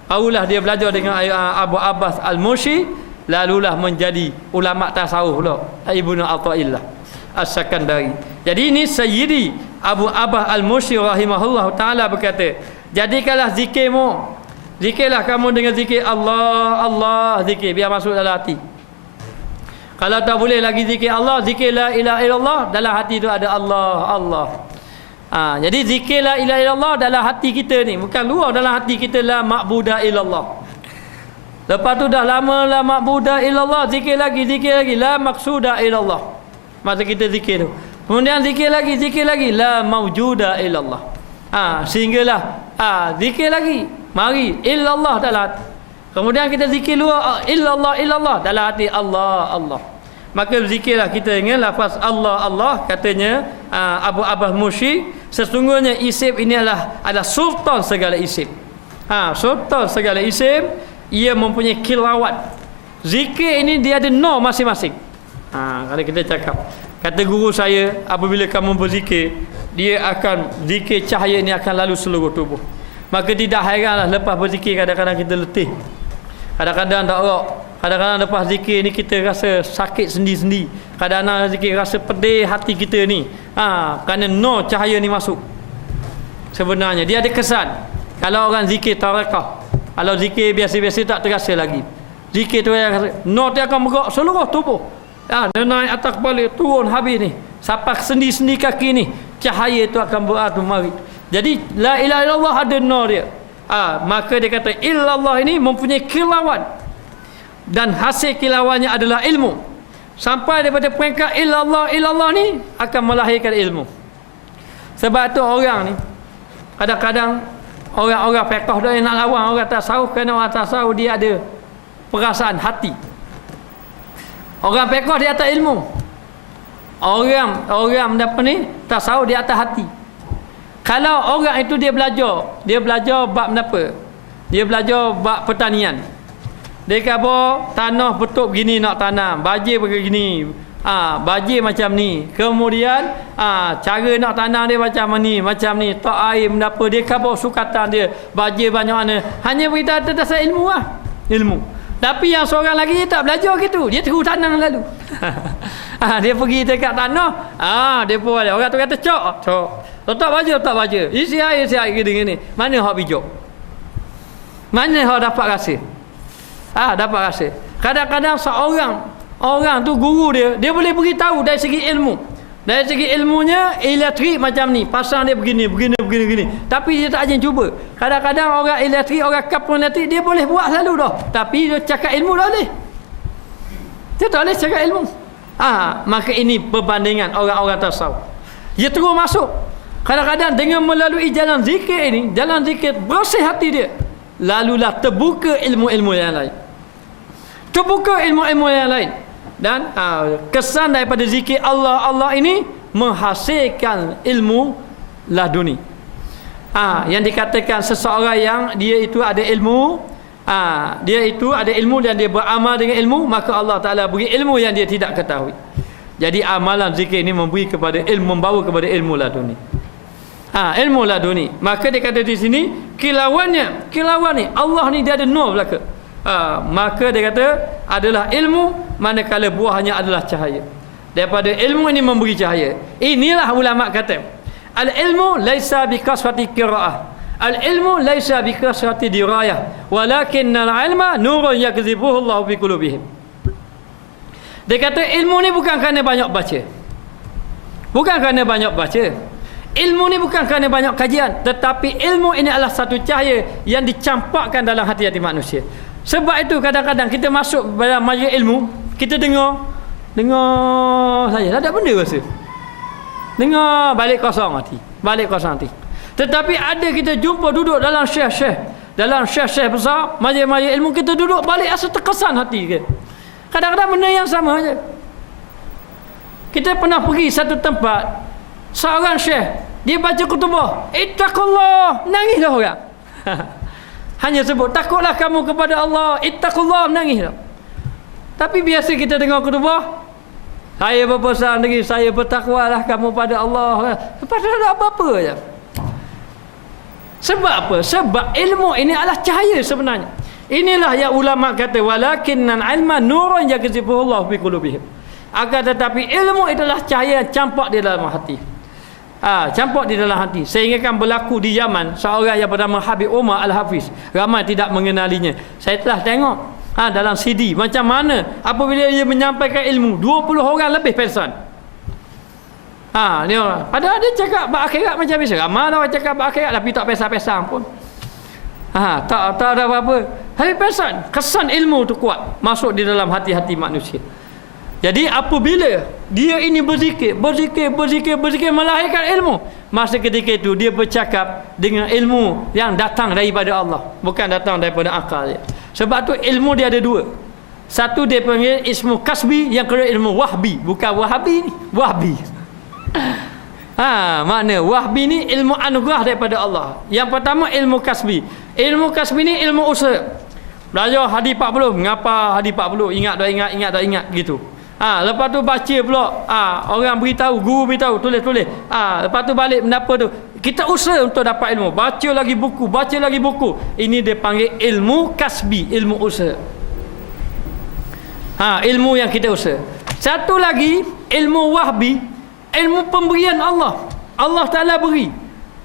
Barulah dia belajar dengan Abu Abbas Al-Mursi, lalulah menjadi ulama tasawuf pula, Ibnu Athaillah As-Sakandari. Jadi ini Sayyidi Abu Abbas Al-Mursi rahimahullah taala berkata, jadikanlah zikirmu, zikirlah kamu dengan zikir Allah, zikir biar masuk dalam hati. Kalau tak boleh lagi zikir Allah, zikir la ilaha illallah, dalam hati tu ada Allah. Jadi zikir la ilaha illallah dalam hati kita ni, bukan luar, dalam hati kita la ma'buda illallah. Lepas tu dah lama la ma'buda illallah, zikir lagi la maqsuda illallah. Masa kita zikir tu. Kemudian zikir lagi la mawjuda illallah. Sehinggalah zikir lagi, mari illallah dalam hati. Kemudian kita zikir luar illallah dalam hati Allah. Maka zikirlah kita dengan lafaz Allah. Katanya Abu Abbas Mursi, sesungguhnya isim ini adalah sultan segala isim. Sultan segala isim, ia mempunyai kilawat. Zikir ini dia ada no masing-masing. Kalau kita cakap, kata guru saya, apabila kamu berzikir, dia akan zikir cahaya ini akan lalu seluruh tubuh. Maka tidak hairanlah lepas berzikir kadang-kadang kita letih, kadang-kadang tak erak, kadang-kadang lepas zikir ni kita rasa sakit sendi-sendi, kadang-kadang zikir rasa pedih hati kita ni, kerana no cahaya ni masuk. Sebenarnya dia ada kesan. Kalau orang zikir tarekah, kalau zikir biasa-biasa tak terasa lagi. Zikir tu yang no dia akan bergerak seluruh tubuh. Dia naik atas kepala, turun habis ni, sampai sendi-sendi kaki ni, cahaya tu akan beradu mari. Jadi la ilaha illallah ada no dia. Maka dia kata illallah ini mempunyai kilawat, dan hasil kilawatnya adalah ilmu. Sampai daripada peringkat illallah ni akan melahirkan ilmu. Sebab tu orang ni kadang-kadang orang fiqh dah nak lawan orang tasawuf, kerana orang tasawuf dia ada perasaan hati. Orang fiqh di atas ilmu. Orang apa ni? Tasawuf di atas hati. Kalau orang itu dia belajar bab apa? Dia belajar bab pertanian. Dia kata tanah betul begini nak tanam, bajir begini. Bajir macam ni. Kemudian cara nak tanam dia macam ni. Tak air apa, dia kata sukatan dia, bajir banyak mana. Hanya berita atas ilmu lah. Ilmu. Tapi yang seorang lagi dia tak belajar gitu, dia terus tanam lalu. Dia pergi dekat tanah, dia pun ada. Orang tu kata cok. Tak baca. Isi air gini. Mana hak bijak? Mana hak dapat rasa? Dapat rasa. Kadang-kadang orang tu guru dia boleh beritahu dari segi ilmu. Dari segi ilmunya elektrik macam ni, pasang dia begini. Tapi dia tak ajar cuba. Kadang-kadang orang elektrik, orang kapal elektrik dia boleh buat selalu dah. Tapi dia cakap ilmu tak boleh. Dia tak boleh cakap ilmu. Maka ini perbandingan orang-orang tasawuf. Dia terus masuk. Kadang-kadang dengan melalui jalan zikir ini, jalan zikir bersih hati dia, lalulah terbuka ilmu-ilmu yang lain. Dan kesan daripada zikir Allah ini menghasilkan ilmu laduni. Yang dikatakan seseorang yang dia itu ada ilmu, dia itu ada ilmu dan dia beramal dengan ilmu, maka Allah Ta'ala beri ilmu yang dia tidak ketahui. Jadi amalan zikir ini memberi kepada ilmu, membawa kepada ilmu laduni. Ilmu laduni. Maka dia kata di sini kilauan ni Allah ni dia ada nur belaka. Maka dia kata adalah ilmu, manakala buahnya adalah cahaya. Daripada ilmu ini memberi cahaya. Inilah ulama kata al-ilmu laisa bi kasrati qiraah, al-ilmu laisa bi kasrati dirayah, walakinnal ilma nurun yakzibuhu Allah fi qulubihim. Dia kata ilmu ni bukan kerana banyak baca, bukan kerana banyak baca. Ilmu ni bukan kerana banyak kajian, tetapi ilmu ini adalah satu cahaya yang dicampakkan dalam hati-hati manusia. Sebab itu kadang-kadang kita masuk dalam majlis ilmu, kita dengar saja, tak ada benda rasa. Dengar balik kosong hati. Tetapi ada kita jumpa duduk dalam syekh besar, majlis-majlis ilmu, kita duduk balik rasa terkesan hati ke. Kadang-kadang benda yang sama aja. Kita pernah pergi satu tempat, seorang syekh dia baca khutbah, ittaqullah, nangislah orang. Hanya sebut takutlah kamu kepada Allah, ittaqullah, menangis. Tapi biasa kita dengar khutbah, saya berpesan diri saya, bertakwalah kamu pada Allah. Padahal tak apa-apa je. Sebab apa? Sebab ilmu ini adalah cahaya sebenarnya. Inilah yang ulama kata walakinnan ilma nurun yakzibuhu Allah fi qulubihim. Akan tetapi ilmu itulah cahaya yang campak di dalam hati. Campak di dalam hati. Sehingga kan berlaku di Yaman seorang yang bernama Habib Umar Al-Hafiz. Ramai tidak mengenalinya. Saya telah tengok dalam CD macam mana apabila dia menyampaikan ilmu, 20 orang lebih pensan. Padahal dia cakap berakhirat macam biasa. Ramai orang cakap berakhirat tapi tak pesan-pesan pun. Tak ada apa-apa. Habis pensan. Kesan ilmu tu kuat masuk di dalam hati-hati manusia. Jadi apabila dia ini berzikir melahirkan ilmu, masa ketika itu dia bercakap dengan ilmu yang datang daripada Allah, bukan datang daripada akal dia. Sebab tu ilmu dia ada dua. Satu dia panggil ilmu kasbi, yang kedua ilmu wahbi. Bukan wahabi ni, wahbi. Makna wahbi ni ilmu anugerah daripada Allah. Yang pertama ilmu kasbi. Ilmu kasbi ni ilmu usaha. Belajar hadis 40, mengapa hadis 40? Ingat dah ingat gitu. Lepas tu baca pula, orang beritahu, guru beritahu, tulis. Lepas tu balik menapa tu, kita usaha untuk dapat ilmu, baca lagi buku. Ini dia panggil ilmu kasbi, ilmu usaha. Ilmu yang kita usaha. Satu lagi ilmu wahbi, ilmu pemberian Allah. Allah Ta'ala beri.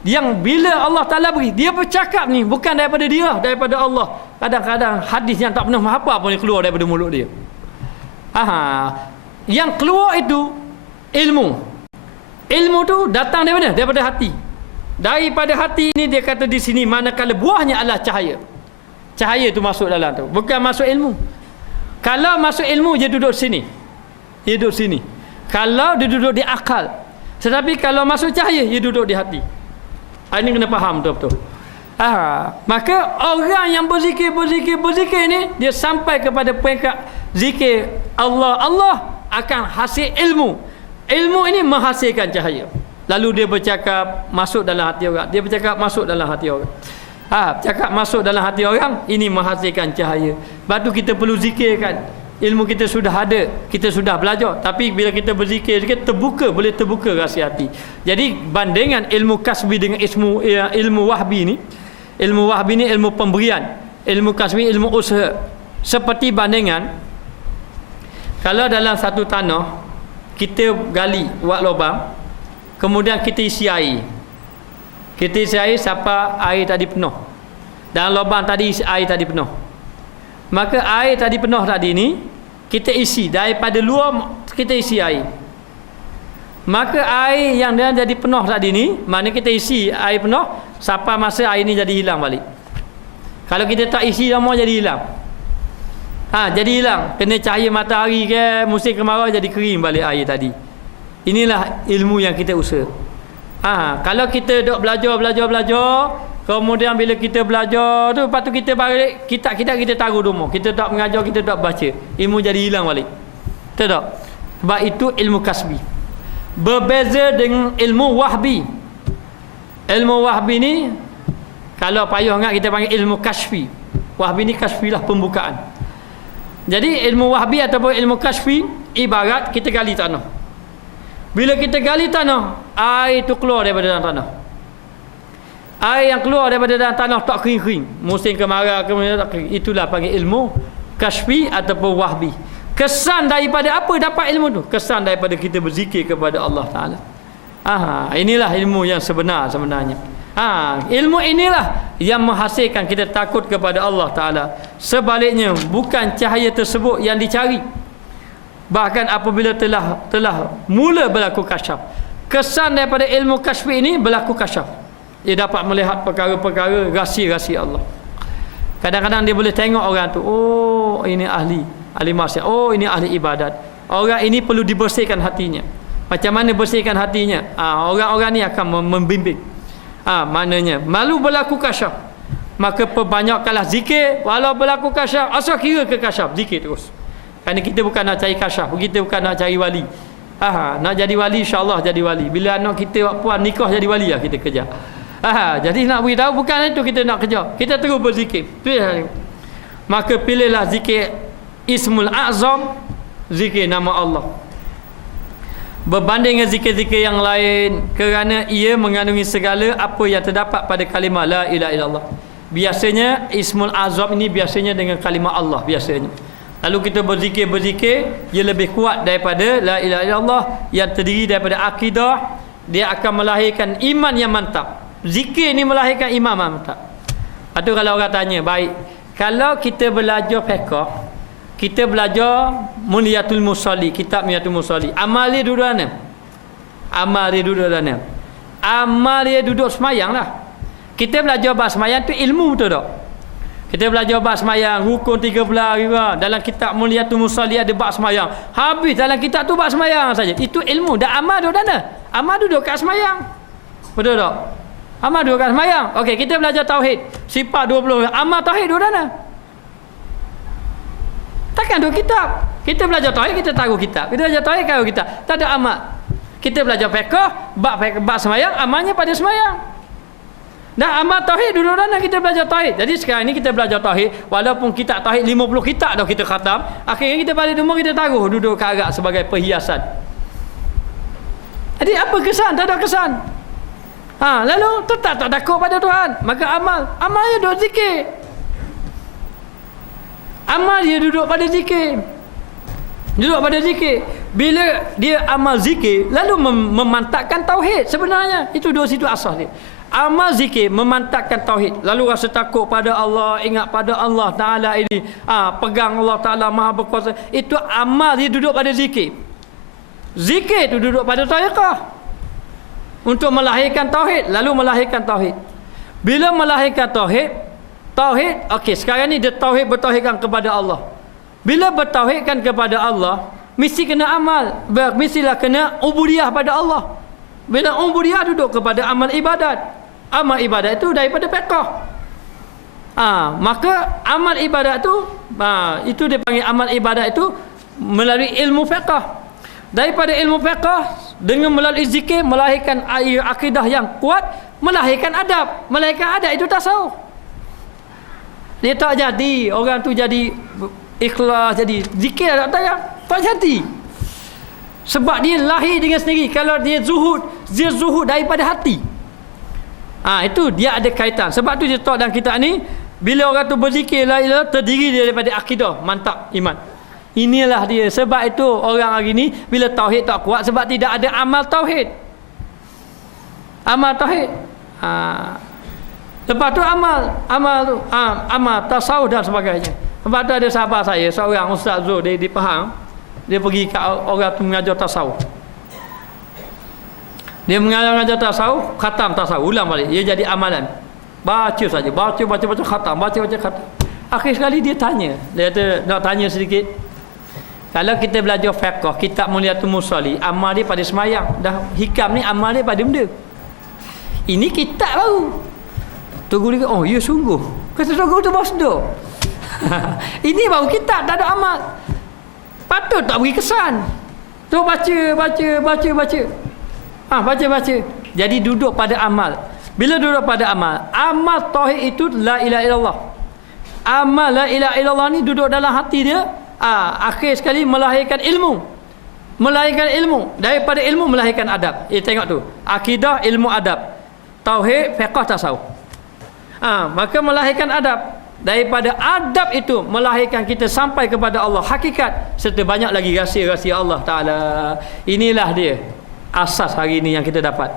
Yang bila Allah Ta'ala beri, dia bercakap ni bukan daripada dia, daripada Allah. Kadang-kadang hadis yang tak pernah apa pun keluar daripada mulut dia. Yang keluar itu ilmu tu datang dari mana? Daripada hati. Daripada hati ini dia kata di sini, manakala buahnya adalah cahaya. Cahaya tu masuk dalam tu, bukan masuk ilmu. Kalau masuk ilmu dia duduk sini. Kalau dia duduk di akal. Tetapi kalau masuk cahaya dia duduk di hati. Ini kena faham betul-betul. Maka orang yang berzikir ni, dia sampai kepada peringkat zikir Allah akan hasil ilmu. Ilmu ini menghasilkan cahaya. Lalu dia bercakap masuk dalam hati orang. Cakap masuk dalam hati orang, ini menghasilkan cahaya. Lepas tu kita perlu zikirkan. Ilmu kita sudah ada, kita sudah belajar, tapi bila kita berzikir boleh terbuka rahsia hati. Jadi bandingan ilmu kasbi dengan ilmu wahbi ni, ilmu pemberian, ilmu kasbi, ilmu usaha. Seperti bandingan kalau dalam satu tanah kita gali, buat lubang, kemudian kita isi air. Sampai air tadi penuh. Dalam lubang tadi air tadi penuh. Maka air tadi penuh tadi ni kita isi, daripada luar kita isi air. Maka air yang dia jadi penuh tadi ni, mana kita isi air penuh sampai masa air ni jadi hilang balik. Kalau kita tak isi lama jadi hilang. Jadi hilang, kena cahaya matahari ke, musim kemarau jadi kering balik air tadi. Inilah ilmu yang kita usaha. Kalau kita dok belajar, kemudian bila kita belajar tu, lepas tu kita balik, kita taruh rumah, kita tak mengajar, kita tak baca, ilmu jadi hilang balik. Betul tak? Sebab itu ilmu kasbi. Berbeza dengan ilmu wahbi. Ilmu wahbi ni, kalau payah sangat kita panggil ilmu kasfi. Wahbi ni kasfi lah, pembukaan. Jadi ilmu wahbi ataupun ilmu kasfi, ibarat kita gali tanah. Bila kita gali tanah, air tu keluar daripada dalam tanah. Air yang keluar daripada dalam tanah tak kering-kering. Musim kemarau kemudian tak kering. Itulah panggil ilmu kasfi ataupun wahbi. Kesan daripada apa dapat ilmu tu? Kesan daripada kita berzikir kepada Allah Ta'ala. Inilah ilmu yang sebenarnya. Ilmu inilah yang menghasilkan kita takut kepada Allah Ta'ala. Sebaliknya, bukan cahaya tersebut yang dicari. Bahkan apabila telah mula berlaku kasyaf, kesan daripada ilmu kasfi ini berlaku kasyaf. Dia dapat melihat perkara-perkara rahsia-rahsia Allah. Kadang-kadang dia boleh tengok orang tu, oh ini ahli maksiat, oh ini ahli ibadat. Orang ini perlu dibersihkan hatinya. Macam mana bersihkan hatinya? Orang-orang ni akan membimbing. Maknanya malu berlaku kasyaf, maka perbanyakkanlah zikir. Walau berlaku kasyaf, asal kira ke kasyaf, zikir terus. Kerana kita bukan nak cari kasyaf, kita bukan nak cari wali. Nak jadi wali, insya-Allah jadi wali. Bila anak kita puan nikah jadi wali lah kita kejar. Jadi nak beritahu bukan itu kita nak kejar. Kita terus berzikir. Maka pilihlah zikir Ismul A'zam, zikir nama Allah, berbanding dengan zikir-zikir yang lain, kerana ia mengandungi segala apa yang terdapat pada kalimah la ilaha illallah. Biasanya Ismul A'zam ini biasanya dengan kalimah Allah biasanya. Lalu kita berzikir, ia lebih kuat daripada la ilaha illallah yang terdiri daripada akidah. Dia akan melahirkan iman yang mantap. Zikir ni melahirkan iman mantap. Lepas tu kalau orang tanya, baik, kalau kita belajar fiqh, kita belajar Muliatul Musalli, kitab Muliatul Musalli, amal dia duduk mana? Amal dia duduk mana? Amal dia duduk semayang lah. Kita belajar bab semayang tu ilmu, betul tak? Kita belajar bab semayang, rukun 13 riba. Dalam kitab Muliatul Musalli ada bab semayang. Habis dalam kitab tu bab semayang saja. Itu ilmu. Dan amal duduk mana? Amal duduk kat semayang. Betul tak? Amal duduk kat semayang. Okey, kita belajar tauhid. Sifat 20. Amal tauhid duduk mana? Takkan duduk kitab. Kita belajar tauhid, kita taruh kitab. Kita belajar tauhid, taruh kitab. Tak ada amal. Kita belajar fiqh, bab semayang, amalnya pada semayang. Dan amal tauhid duduk mana kita belajar tauhid. Jadi sekarang ni kita belajar tauhid, walaupun kitab tauhid 50 kitab dah kita khatam, akhirnya kita balik rumah kita taruh duduk karak sebagai perhiasan. Jadi apa kesan? Tak ada kesan. Lalu tetap tak takut pada Tuhan. Maka amalnya duduk zikir. Amal dia duduk pada zikir. Duduk pada zikir. Bila dia amal zikir, lalu memantapkan tauhid sebenarnya. Itu dua situ asas dia. Amal zikir memantapkan tauhid, lalu rasa takut pada Allah, ingat pada Allah Ta'ala ini, pegang Allah Ta'ala Maha Berkuasa. Itu amal dia duduk pada zikir. Zikir itu duduk pada tariqah untuk melahirkan tauhid, lalu melahirkan tauhid. Bila melahirkan tauhid, okey, sekarang ni dia tauhid, bertauhidkan kepada Allah. Bila bertauhidkan kepada Allah, mesti kena amal, mestilah kena ubudiyah pada Allah. Bila ubudiyah duduk kepada amal ibadat. Amal ibadat itu daripada fiqh. Maka amal ibadat itu dia panggil amal ibadat itu melalui ilmu fiqh. Daripada ilmu fiqh dengan melalui zikir melahirkan akidah yang kuat, melahirkan adab. Melahirkan adab itu tasawuf. Dia tak jadi orang tu jadi ikhlas, jadi zikir tak jadi. Sebab dia lahir dengan sendiri. Kalau dia zuhud daripada hati. Itu dia ada kaitan. Sebab tu dia tahu dalam kitab ni, bila orang tu berzikir la ilaha, terdiri daripada akidah mantap iman. Inilah dia. Sebab itu orang hari ni bila tauhid tak kuat, sebab tidak ada amal tauhid. Amal tauhid. Lepas tu amal tasawuf dan sebagainya. Lepas tu ada sahabat saya, seorang Ustaz Zul di Pahang. Dia pergi ke orang tu mengajar tasawuf. Dia mengajar tasawuf, khatam tasawuf, ulang balik. Dia jadi amalan. Baca saja, baca khatam, baca khatam. Akhir sekali dia tanya. Dia kata nak tanya sedikit. Kalau kita belajar fiqh, kitab Muliatul Musalli, amal dia pada semayang. Dah hikam ni amal dia pada benda. Ini kitab baru. Tunggu dia, oh ya sungguh. Kata tunggu tu baru sedar. Ini baru kitab, tak ada amal. Patut tak beri kesan. Tu baca. Baca. Jadi duduk pada amal. Bila duduk pada amal tauhid itu la ilaha illallah. Amal la ilaha illallah ni duduk dalam hati dia. Akhir sekali melahirkan ilmu. Daripada ilmu melahirkan adab. Tengok tu. Akidah, ilmu, adab. Tauhid, fiqh, tasawuf. Maka melahirkan adab. Daripada adab itu melahirkan kita sampai kepada Allah hakikat, serta banyak lagi rahsia-rahsia Allah Ta'ala. Inilah dia asas hari ini yang kita dapat.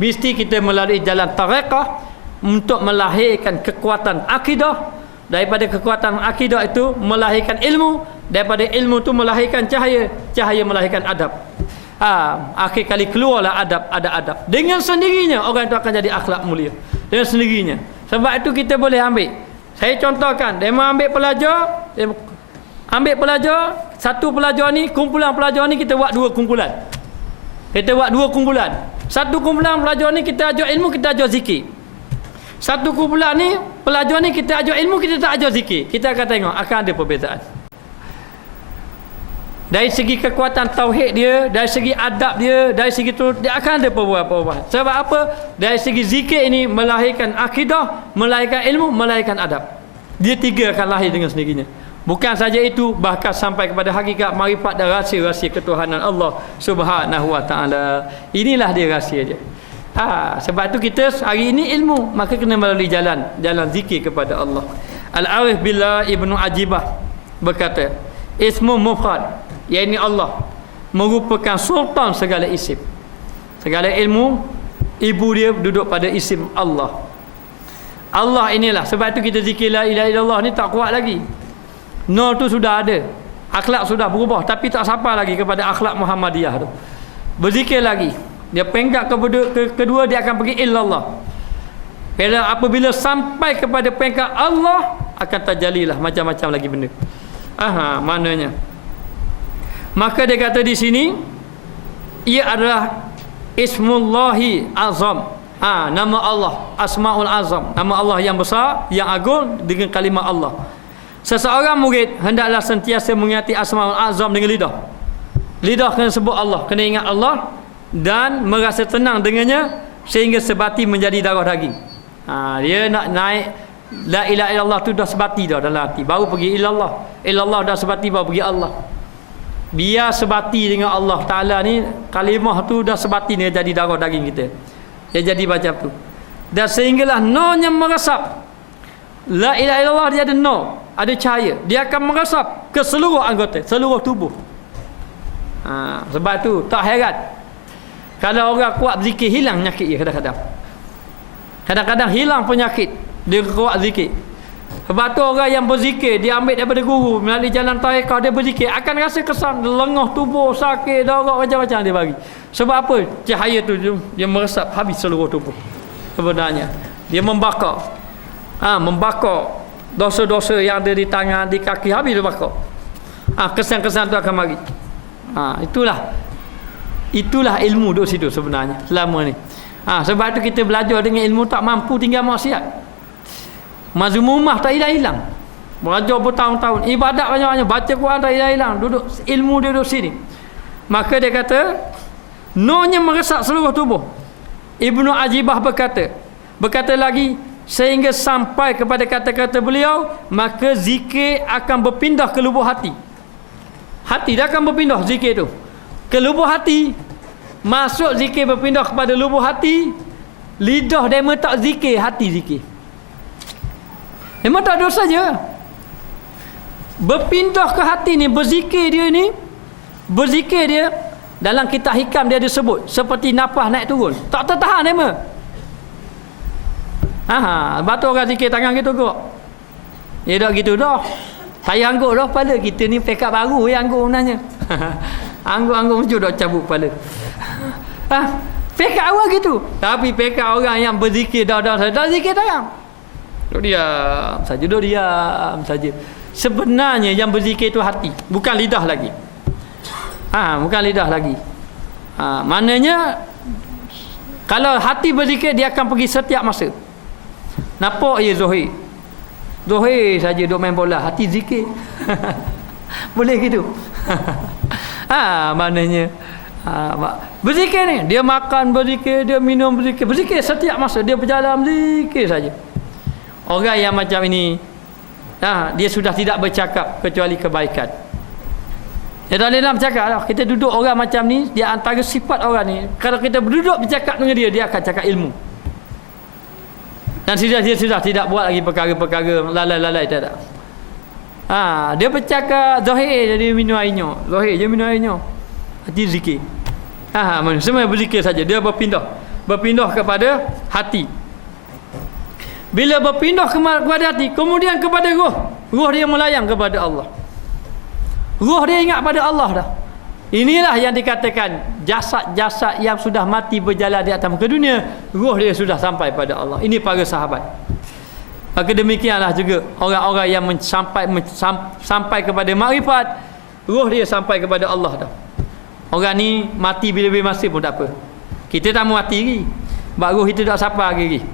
Mesti kita melalui jalan tariqah untuk melahirkan kekuatan akidah. Daripada kekuatan akidah itu melahirkan ilmu. Daripada ilmu itu melahirkan cahaya. Cahaya melahirkan adab. Akhir kali keluarlah ada adab. Dengan sendirinya orang itu akan jadi akhlak mulia. Dengan sendirinya. Sebab itu kita boleh ambil. Saya contohkan, dia ambil pelajar, satu pelajar ni, kumpulan pelajar ni kita buat dua kumpulan. Satu kumpulan pelajar ni kita ajar ilmu, kita ajar zikir. Satu kumpulan ni, pelajar ni kita ajar ilmu, kita tak ajar zikir. Kita akan tengok, akan ada perbezaan. Dari segi kekuatan tauhid dia, dari segi adab dia, dari segi tu dia akan ada perubahan. Sebab apa? Dari segi zikir ini melahirkan akidah, melahirkan ilmu, melahirkan adab. Dia tiga akan lahir dengan sendirinya. Bukan saja itu, bahkan sampai kepada hakikat marifat dan rahsia-rahsia ketuhanan Allah Subhanahu wa taala. Inilah dia rahsia dia. Sebab itu kita hari ini ilmu, maka kena melalui jalan zikir kepada Allah. Al-Arif Billah Ibnu Ajibah berkata, ismu mufrad, iaitu Allah merupakan sultan segala isim. Segala ilmu, ibu dia duduk pada isim Allah. Allah inilah. Sebab itu kita zikir la ilaha illallah ni tak kuat lagi. Nur tu sudah ada, akhlak sudah berubah, tapi tak sampai lagi kepada akhlak Muhammadiyah tu. Berzikir lagi, dia peringkat kedua dia akan pergi illallah. Apabila sampai kepada peringkat Allah, akan terjalilah macam-macam lagi benda. Maknanya, maka dia kata di sini, ia adalah Ismullahi Azam. Nama Allah, Asmaul Azam, nama Allah yang besar, yang agung dengan kalimah Allah. Seseorang murid hendaklah sentiasa mengingati Asmaul Azam dengan lidah. Lidah kena sebut Allah, kena ingat Allah dan merasa tenang dengannya sehingga sebati menjadi darah daging. Dia nak naik la ilaha illallah tu dah sebati dah dalam hati, baru pergi illallah. Illallah dah sebati baru pergi Allah. Biar sebati dengan Allah Ta'ala ni, kalimah tu dah sebati dengan jadi darah daging kita. Dia jadi macam tu. Dan sehinggalah nurnya meresap. La ilaha illallah dia ada nur, ada cahaya. Dia akan meresap ke seluruh anggota, seluruh tubuh. Sebab tu tak heran kalau orang kuat zikir hilang penyakit dia kadang-kadang. Kadang-kadang hilang penyakit dia kuat zikir. Sebab tu orang yang berzikir, dia ambil daripada guru melalui jalan tarekah, dia berzikir akan rasa kesan lengah tubuh, sakit, darah, macam-macam dia bagi. Sebab apa? Cahaya tu dia meresap habis seluruh tubuh. Sebenarnya dia membakar dosa-dosa yang ada di tangan, di kaki, habis dia bakar. Kesan-kesan tu akan mari. Itulah ilmu duduk situ sebenarnya selama ni. Sebab tu kita belajar dengan ilmu tak mampu tinggal maksiat. Mazmumah tak hilang-hilang. Belajar bertahun-tahun, ibadat banyak-banyak, baca Quran tak hilang-hilang, duduk ilmu dia duduk sini. Maka dia kata nurnya meresap seluruh tubuh. Ibnu Ajibah berkata lagi, sehingga sampai kepada kata-kata beliau, maka zikir akan berpindah ke lubuk hati. Hati dia akan berpindah zikir tu ke lubuk hati. Masuk zikir berpindah kepada lubuk hati. Lidah dia tak zikir, hati zikir. Memang tak dosa je. Berpindah ke hati ni, berzikir dia dalam kitab hikam dia disebut seperti nafas naik turun, tak tertahan dia mah. Batu orang zikir tangan gitu kok. Ya dah gitu dah. Saya angguk dah kepala kita ni pekat baru yang angguk sebenarnya. Angguk muncul dah cabut kepala. Pekat awal gitu. Tapi pekat orang yang berzikir dah zikir tangan. Duduk diam saja. Sebenarnya yang berzikir itu hati, bukan lidah lagi. Bukan lidah lagi. Maknanya kalau hati berzikir, dia akan pergi setiap masa. Nampak je Zohir saja duk main bola, hati zikir. Boleh gitu. Maknanya berzikir ni, dia makan berzikir, dia minum berzikir, berzikir setiap masa, dia berjalan berzikir saja. Orang yang macam ini, dia sudah tidak bercakap kecuali kebaikan. Dia tak boleh nak bercakap lah. Kita duduk orang macam ni, dia antara sifat orang ni, kalau kita duduk bercakap dengan dia, dia akan cakap ilmu. Dan dia sudah tidak buat lagi perkara-perkara lalai-lalai, tak ada. Dia bercakap zahir jadi minum airnya, zahir je minum airnya, hati zikir. Semua berzikir saja. Dia berpindah kepada hati. Bila berpindah kepada hati, kemudian kepada roh dia melayang kepada Allah. Roh dia ingat pada Allah dah. Inilah yang dikatakan jasad-jasad yang sudah mati berjalan di atas muka dunia, roh dia sudah sampai pada Allah. Ini para sahabat. Maka demikianlah juga orang-orang yang sampai kepada makrifat, roh dia sampai kepada Allah dah. Orang ni mati bila-bila masa pun tak apa. Kita tak mau mati lagi. Sebab roh kita tak sampai lagi.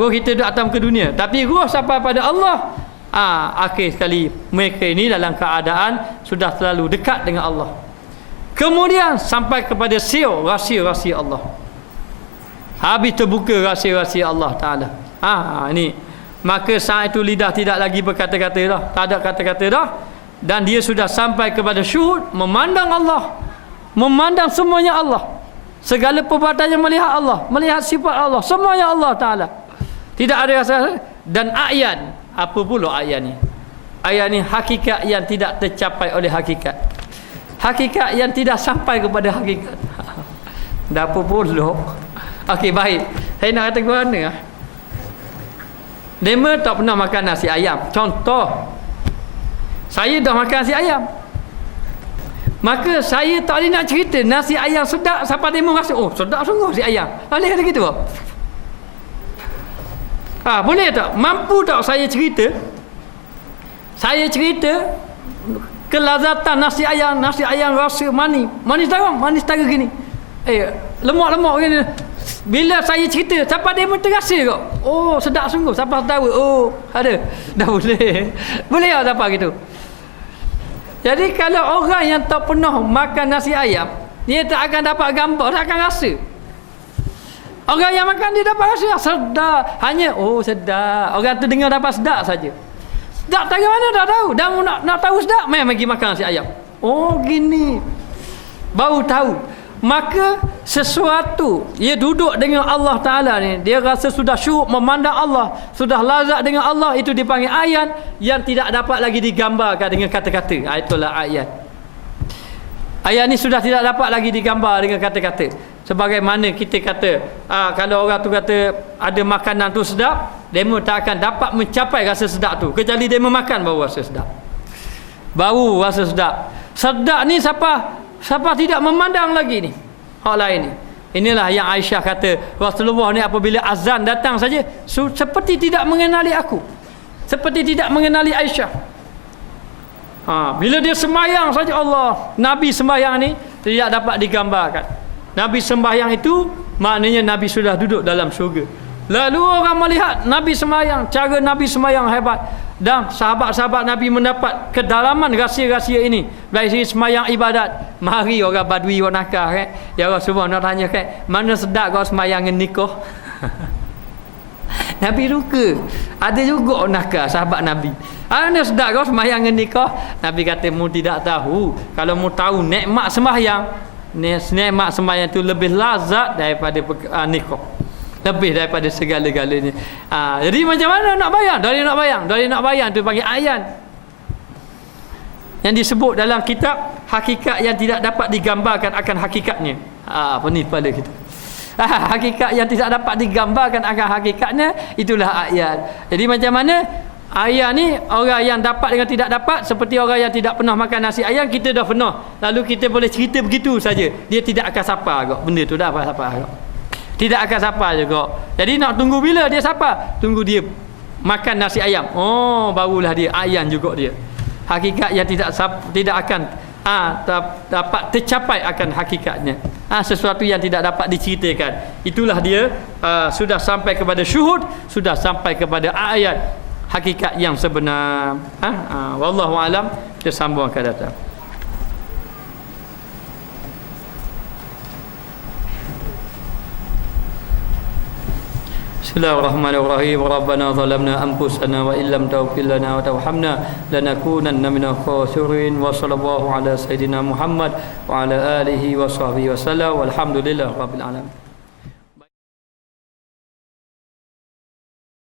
Roh kita duduk atas muka dunia, tapi roh sampai pada Allah. Akhir sekali mereka ini dalam keadaan sudah terlalu dekat dengan Allah. Kemudian sampai kepada seal rahsia-rahsia Allah. Habis terbuka rahsia-rahsia Allah Ta'ala. Ini. Maka saat itu lidah tidak lagi berkata-kata dah. Tak ada kata-kata dah. Dan dia sudah sampai kepada syuhud, memandang Allah. Memandang semuanya Allah. Segala perbuatannya melihat Allah, melihat sifat Allah, semuanya Allah Ta'ala. Tidak ada rasa. Dan ayan, apa pula ayan ni? Ayan ni hakikat yang tidak tercapai oleh hakikat. Hakikat yang tidak sampai kepada hakikat. Dah apa pula? Okey, baik. Saya nak kata ke mana? Dema tak pernah makan nasi ayam. Contoh, saya dah makan nasi ayam. Maka saya tak boleh nak cerita nasi ayam sedap sampai demo rasa, oh sedap sungguh nasi ayam. Boleh kata gitu? Boleh tak? Mampu tak saya cerita? Saya cerita kelazatan nasi ayam rasa manis tak gini. Lemak-lemak gini. Bila saya cerita, siapa dia pun terasa kok. Oh, sedap sungguh. Siapa tahu? Oh, ada. Dah boleh. Boleh tak siapa gitu? Jadi kalau orang yang tak pernah makan nasi ayam, dia tak akan dapat gambar, tak akan rasa. Orang yang makan dia dapat rasa sedap. Hanya sedap. Orang tu dengar dapat sedap saja. Sedap tak mana tak tahu. Dan nak tahu sedap, main pergi makan nasi ayam. Oh gini. Baru tahu. Maka sesuatu dia duduk dengan Allah Ta'ala ni, dia rasa sudah syuk memandang Allah, sudah lazat dengan Allah, itu dipanggil ayat yang tidak dapat lagi digambarkan dengan kata-kata. Itulah ayat. Ayat ni sudah tidak dapat lagi digambar dengan kata-kata. Sebagaimana kita kata, kalau orang tu kata ada makanan tu sedap, demo tak akan dapat mencapai rasa sedap tu kecuali demo makan baru rasa sedap. Baru rasa sedap. Sedap ni siapa tidak memandang lagi ni hak lain ni. Inilah yang Aisyah kata, Rasulullah ni apabila azan datang saja seperti tidak mengenali aku, seperti tidak mengenali Aisyah. Bila dia sembahyang saja Allah, Nabi sembahyang ni tidak dapat digambarkan. Nabi sembahyang itu maknanya Nabi sudah duduk dalam syurga. Lalu orang melihat Nabi sembahyang, cara Nabi sembahyang hebat, dan sahabat-sahabat Nabi mendapat kedalaman rahsia-rahsia ini dari segi sembahyang ibadat. Mari orang badui orang nakal kan, ya Rasulullah nak tanya kan, mana sedap kau sembahyang dengan nikah? Nabi suka. Ada juga orang nakal sahabat Nabi. Mana sedap kau sembahyang dengan nikah? Nabi kata, mu tidak tahu. Kalau mu tahu nikmat sembahyang, nikmat sembahyang itu lebih lazat daripada nikah, lebih daripada segala-galanya. Jadi macam mana nak bayang? Dari nak bayang tu panggil ayan. Yang disebut dalam kitab hakikat yang tidak dapat digambarkan akan hakikatnya. Apa ni kepala kita? Hakikat yang tidak dapat digambarkan akan hakikatnya, itulah ayat. Jadi macam mana ayat ni, orang yang dapat dengan tidak dapat, seperti orang yang tidak pernah makan nasi ayam, kita dah pernah. Lalu kita boleh cerita begitu saja. Dia tidak akan sapa agak. Benda tu dah sapa agak. Tidak akan sapa juga. Jadi nak tunggu bila dia sapa? Tunggu dia makan nasi ayam. Oh, barulah dia ayam juga dia. Hakikat yang tidak akan dapat tercapai akan hakikatnya. Sesuatu yang tidak dapat diceritakan. Itulah dia sudah sampai kepada syuhud, sudah sampai kepada ayat hakikat yang sebenar. Wallahu alam. Kita sambung akan datang. Bismillahirrahmanirrahim. Rabbana zalamna anfusana wa illam taghfir lana wa tarhamna lanakunanna minal khasirin. Wa sallallahu ala sayidina Muhammad wa ala alihi wa sahbihi wasallam. Walhamdulillah rabbil alamin.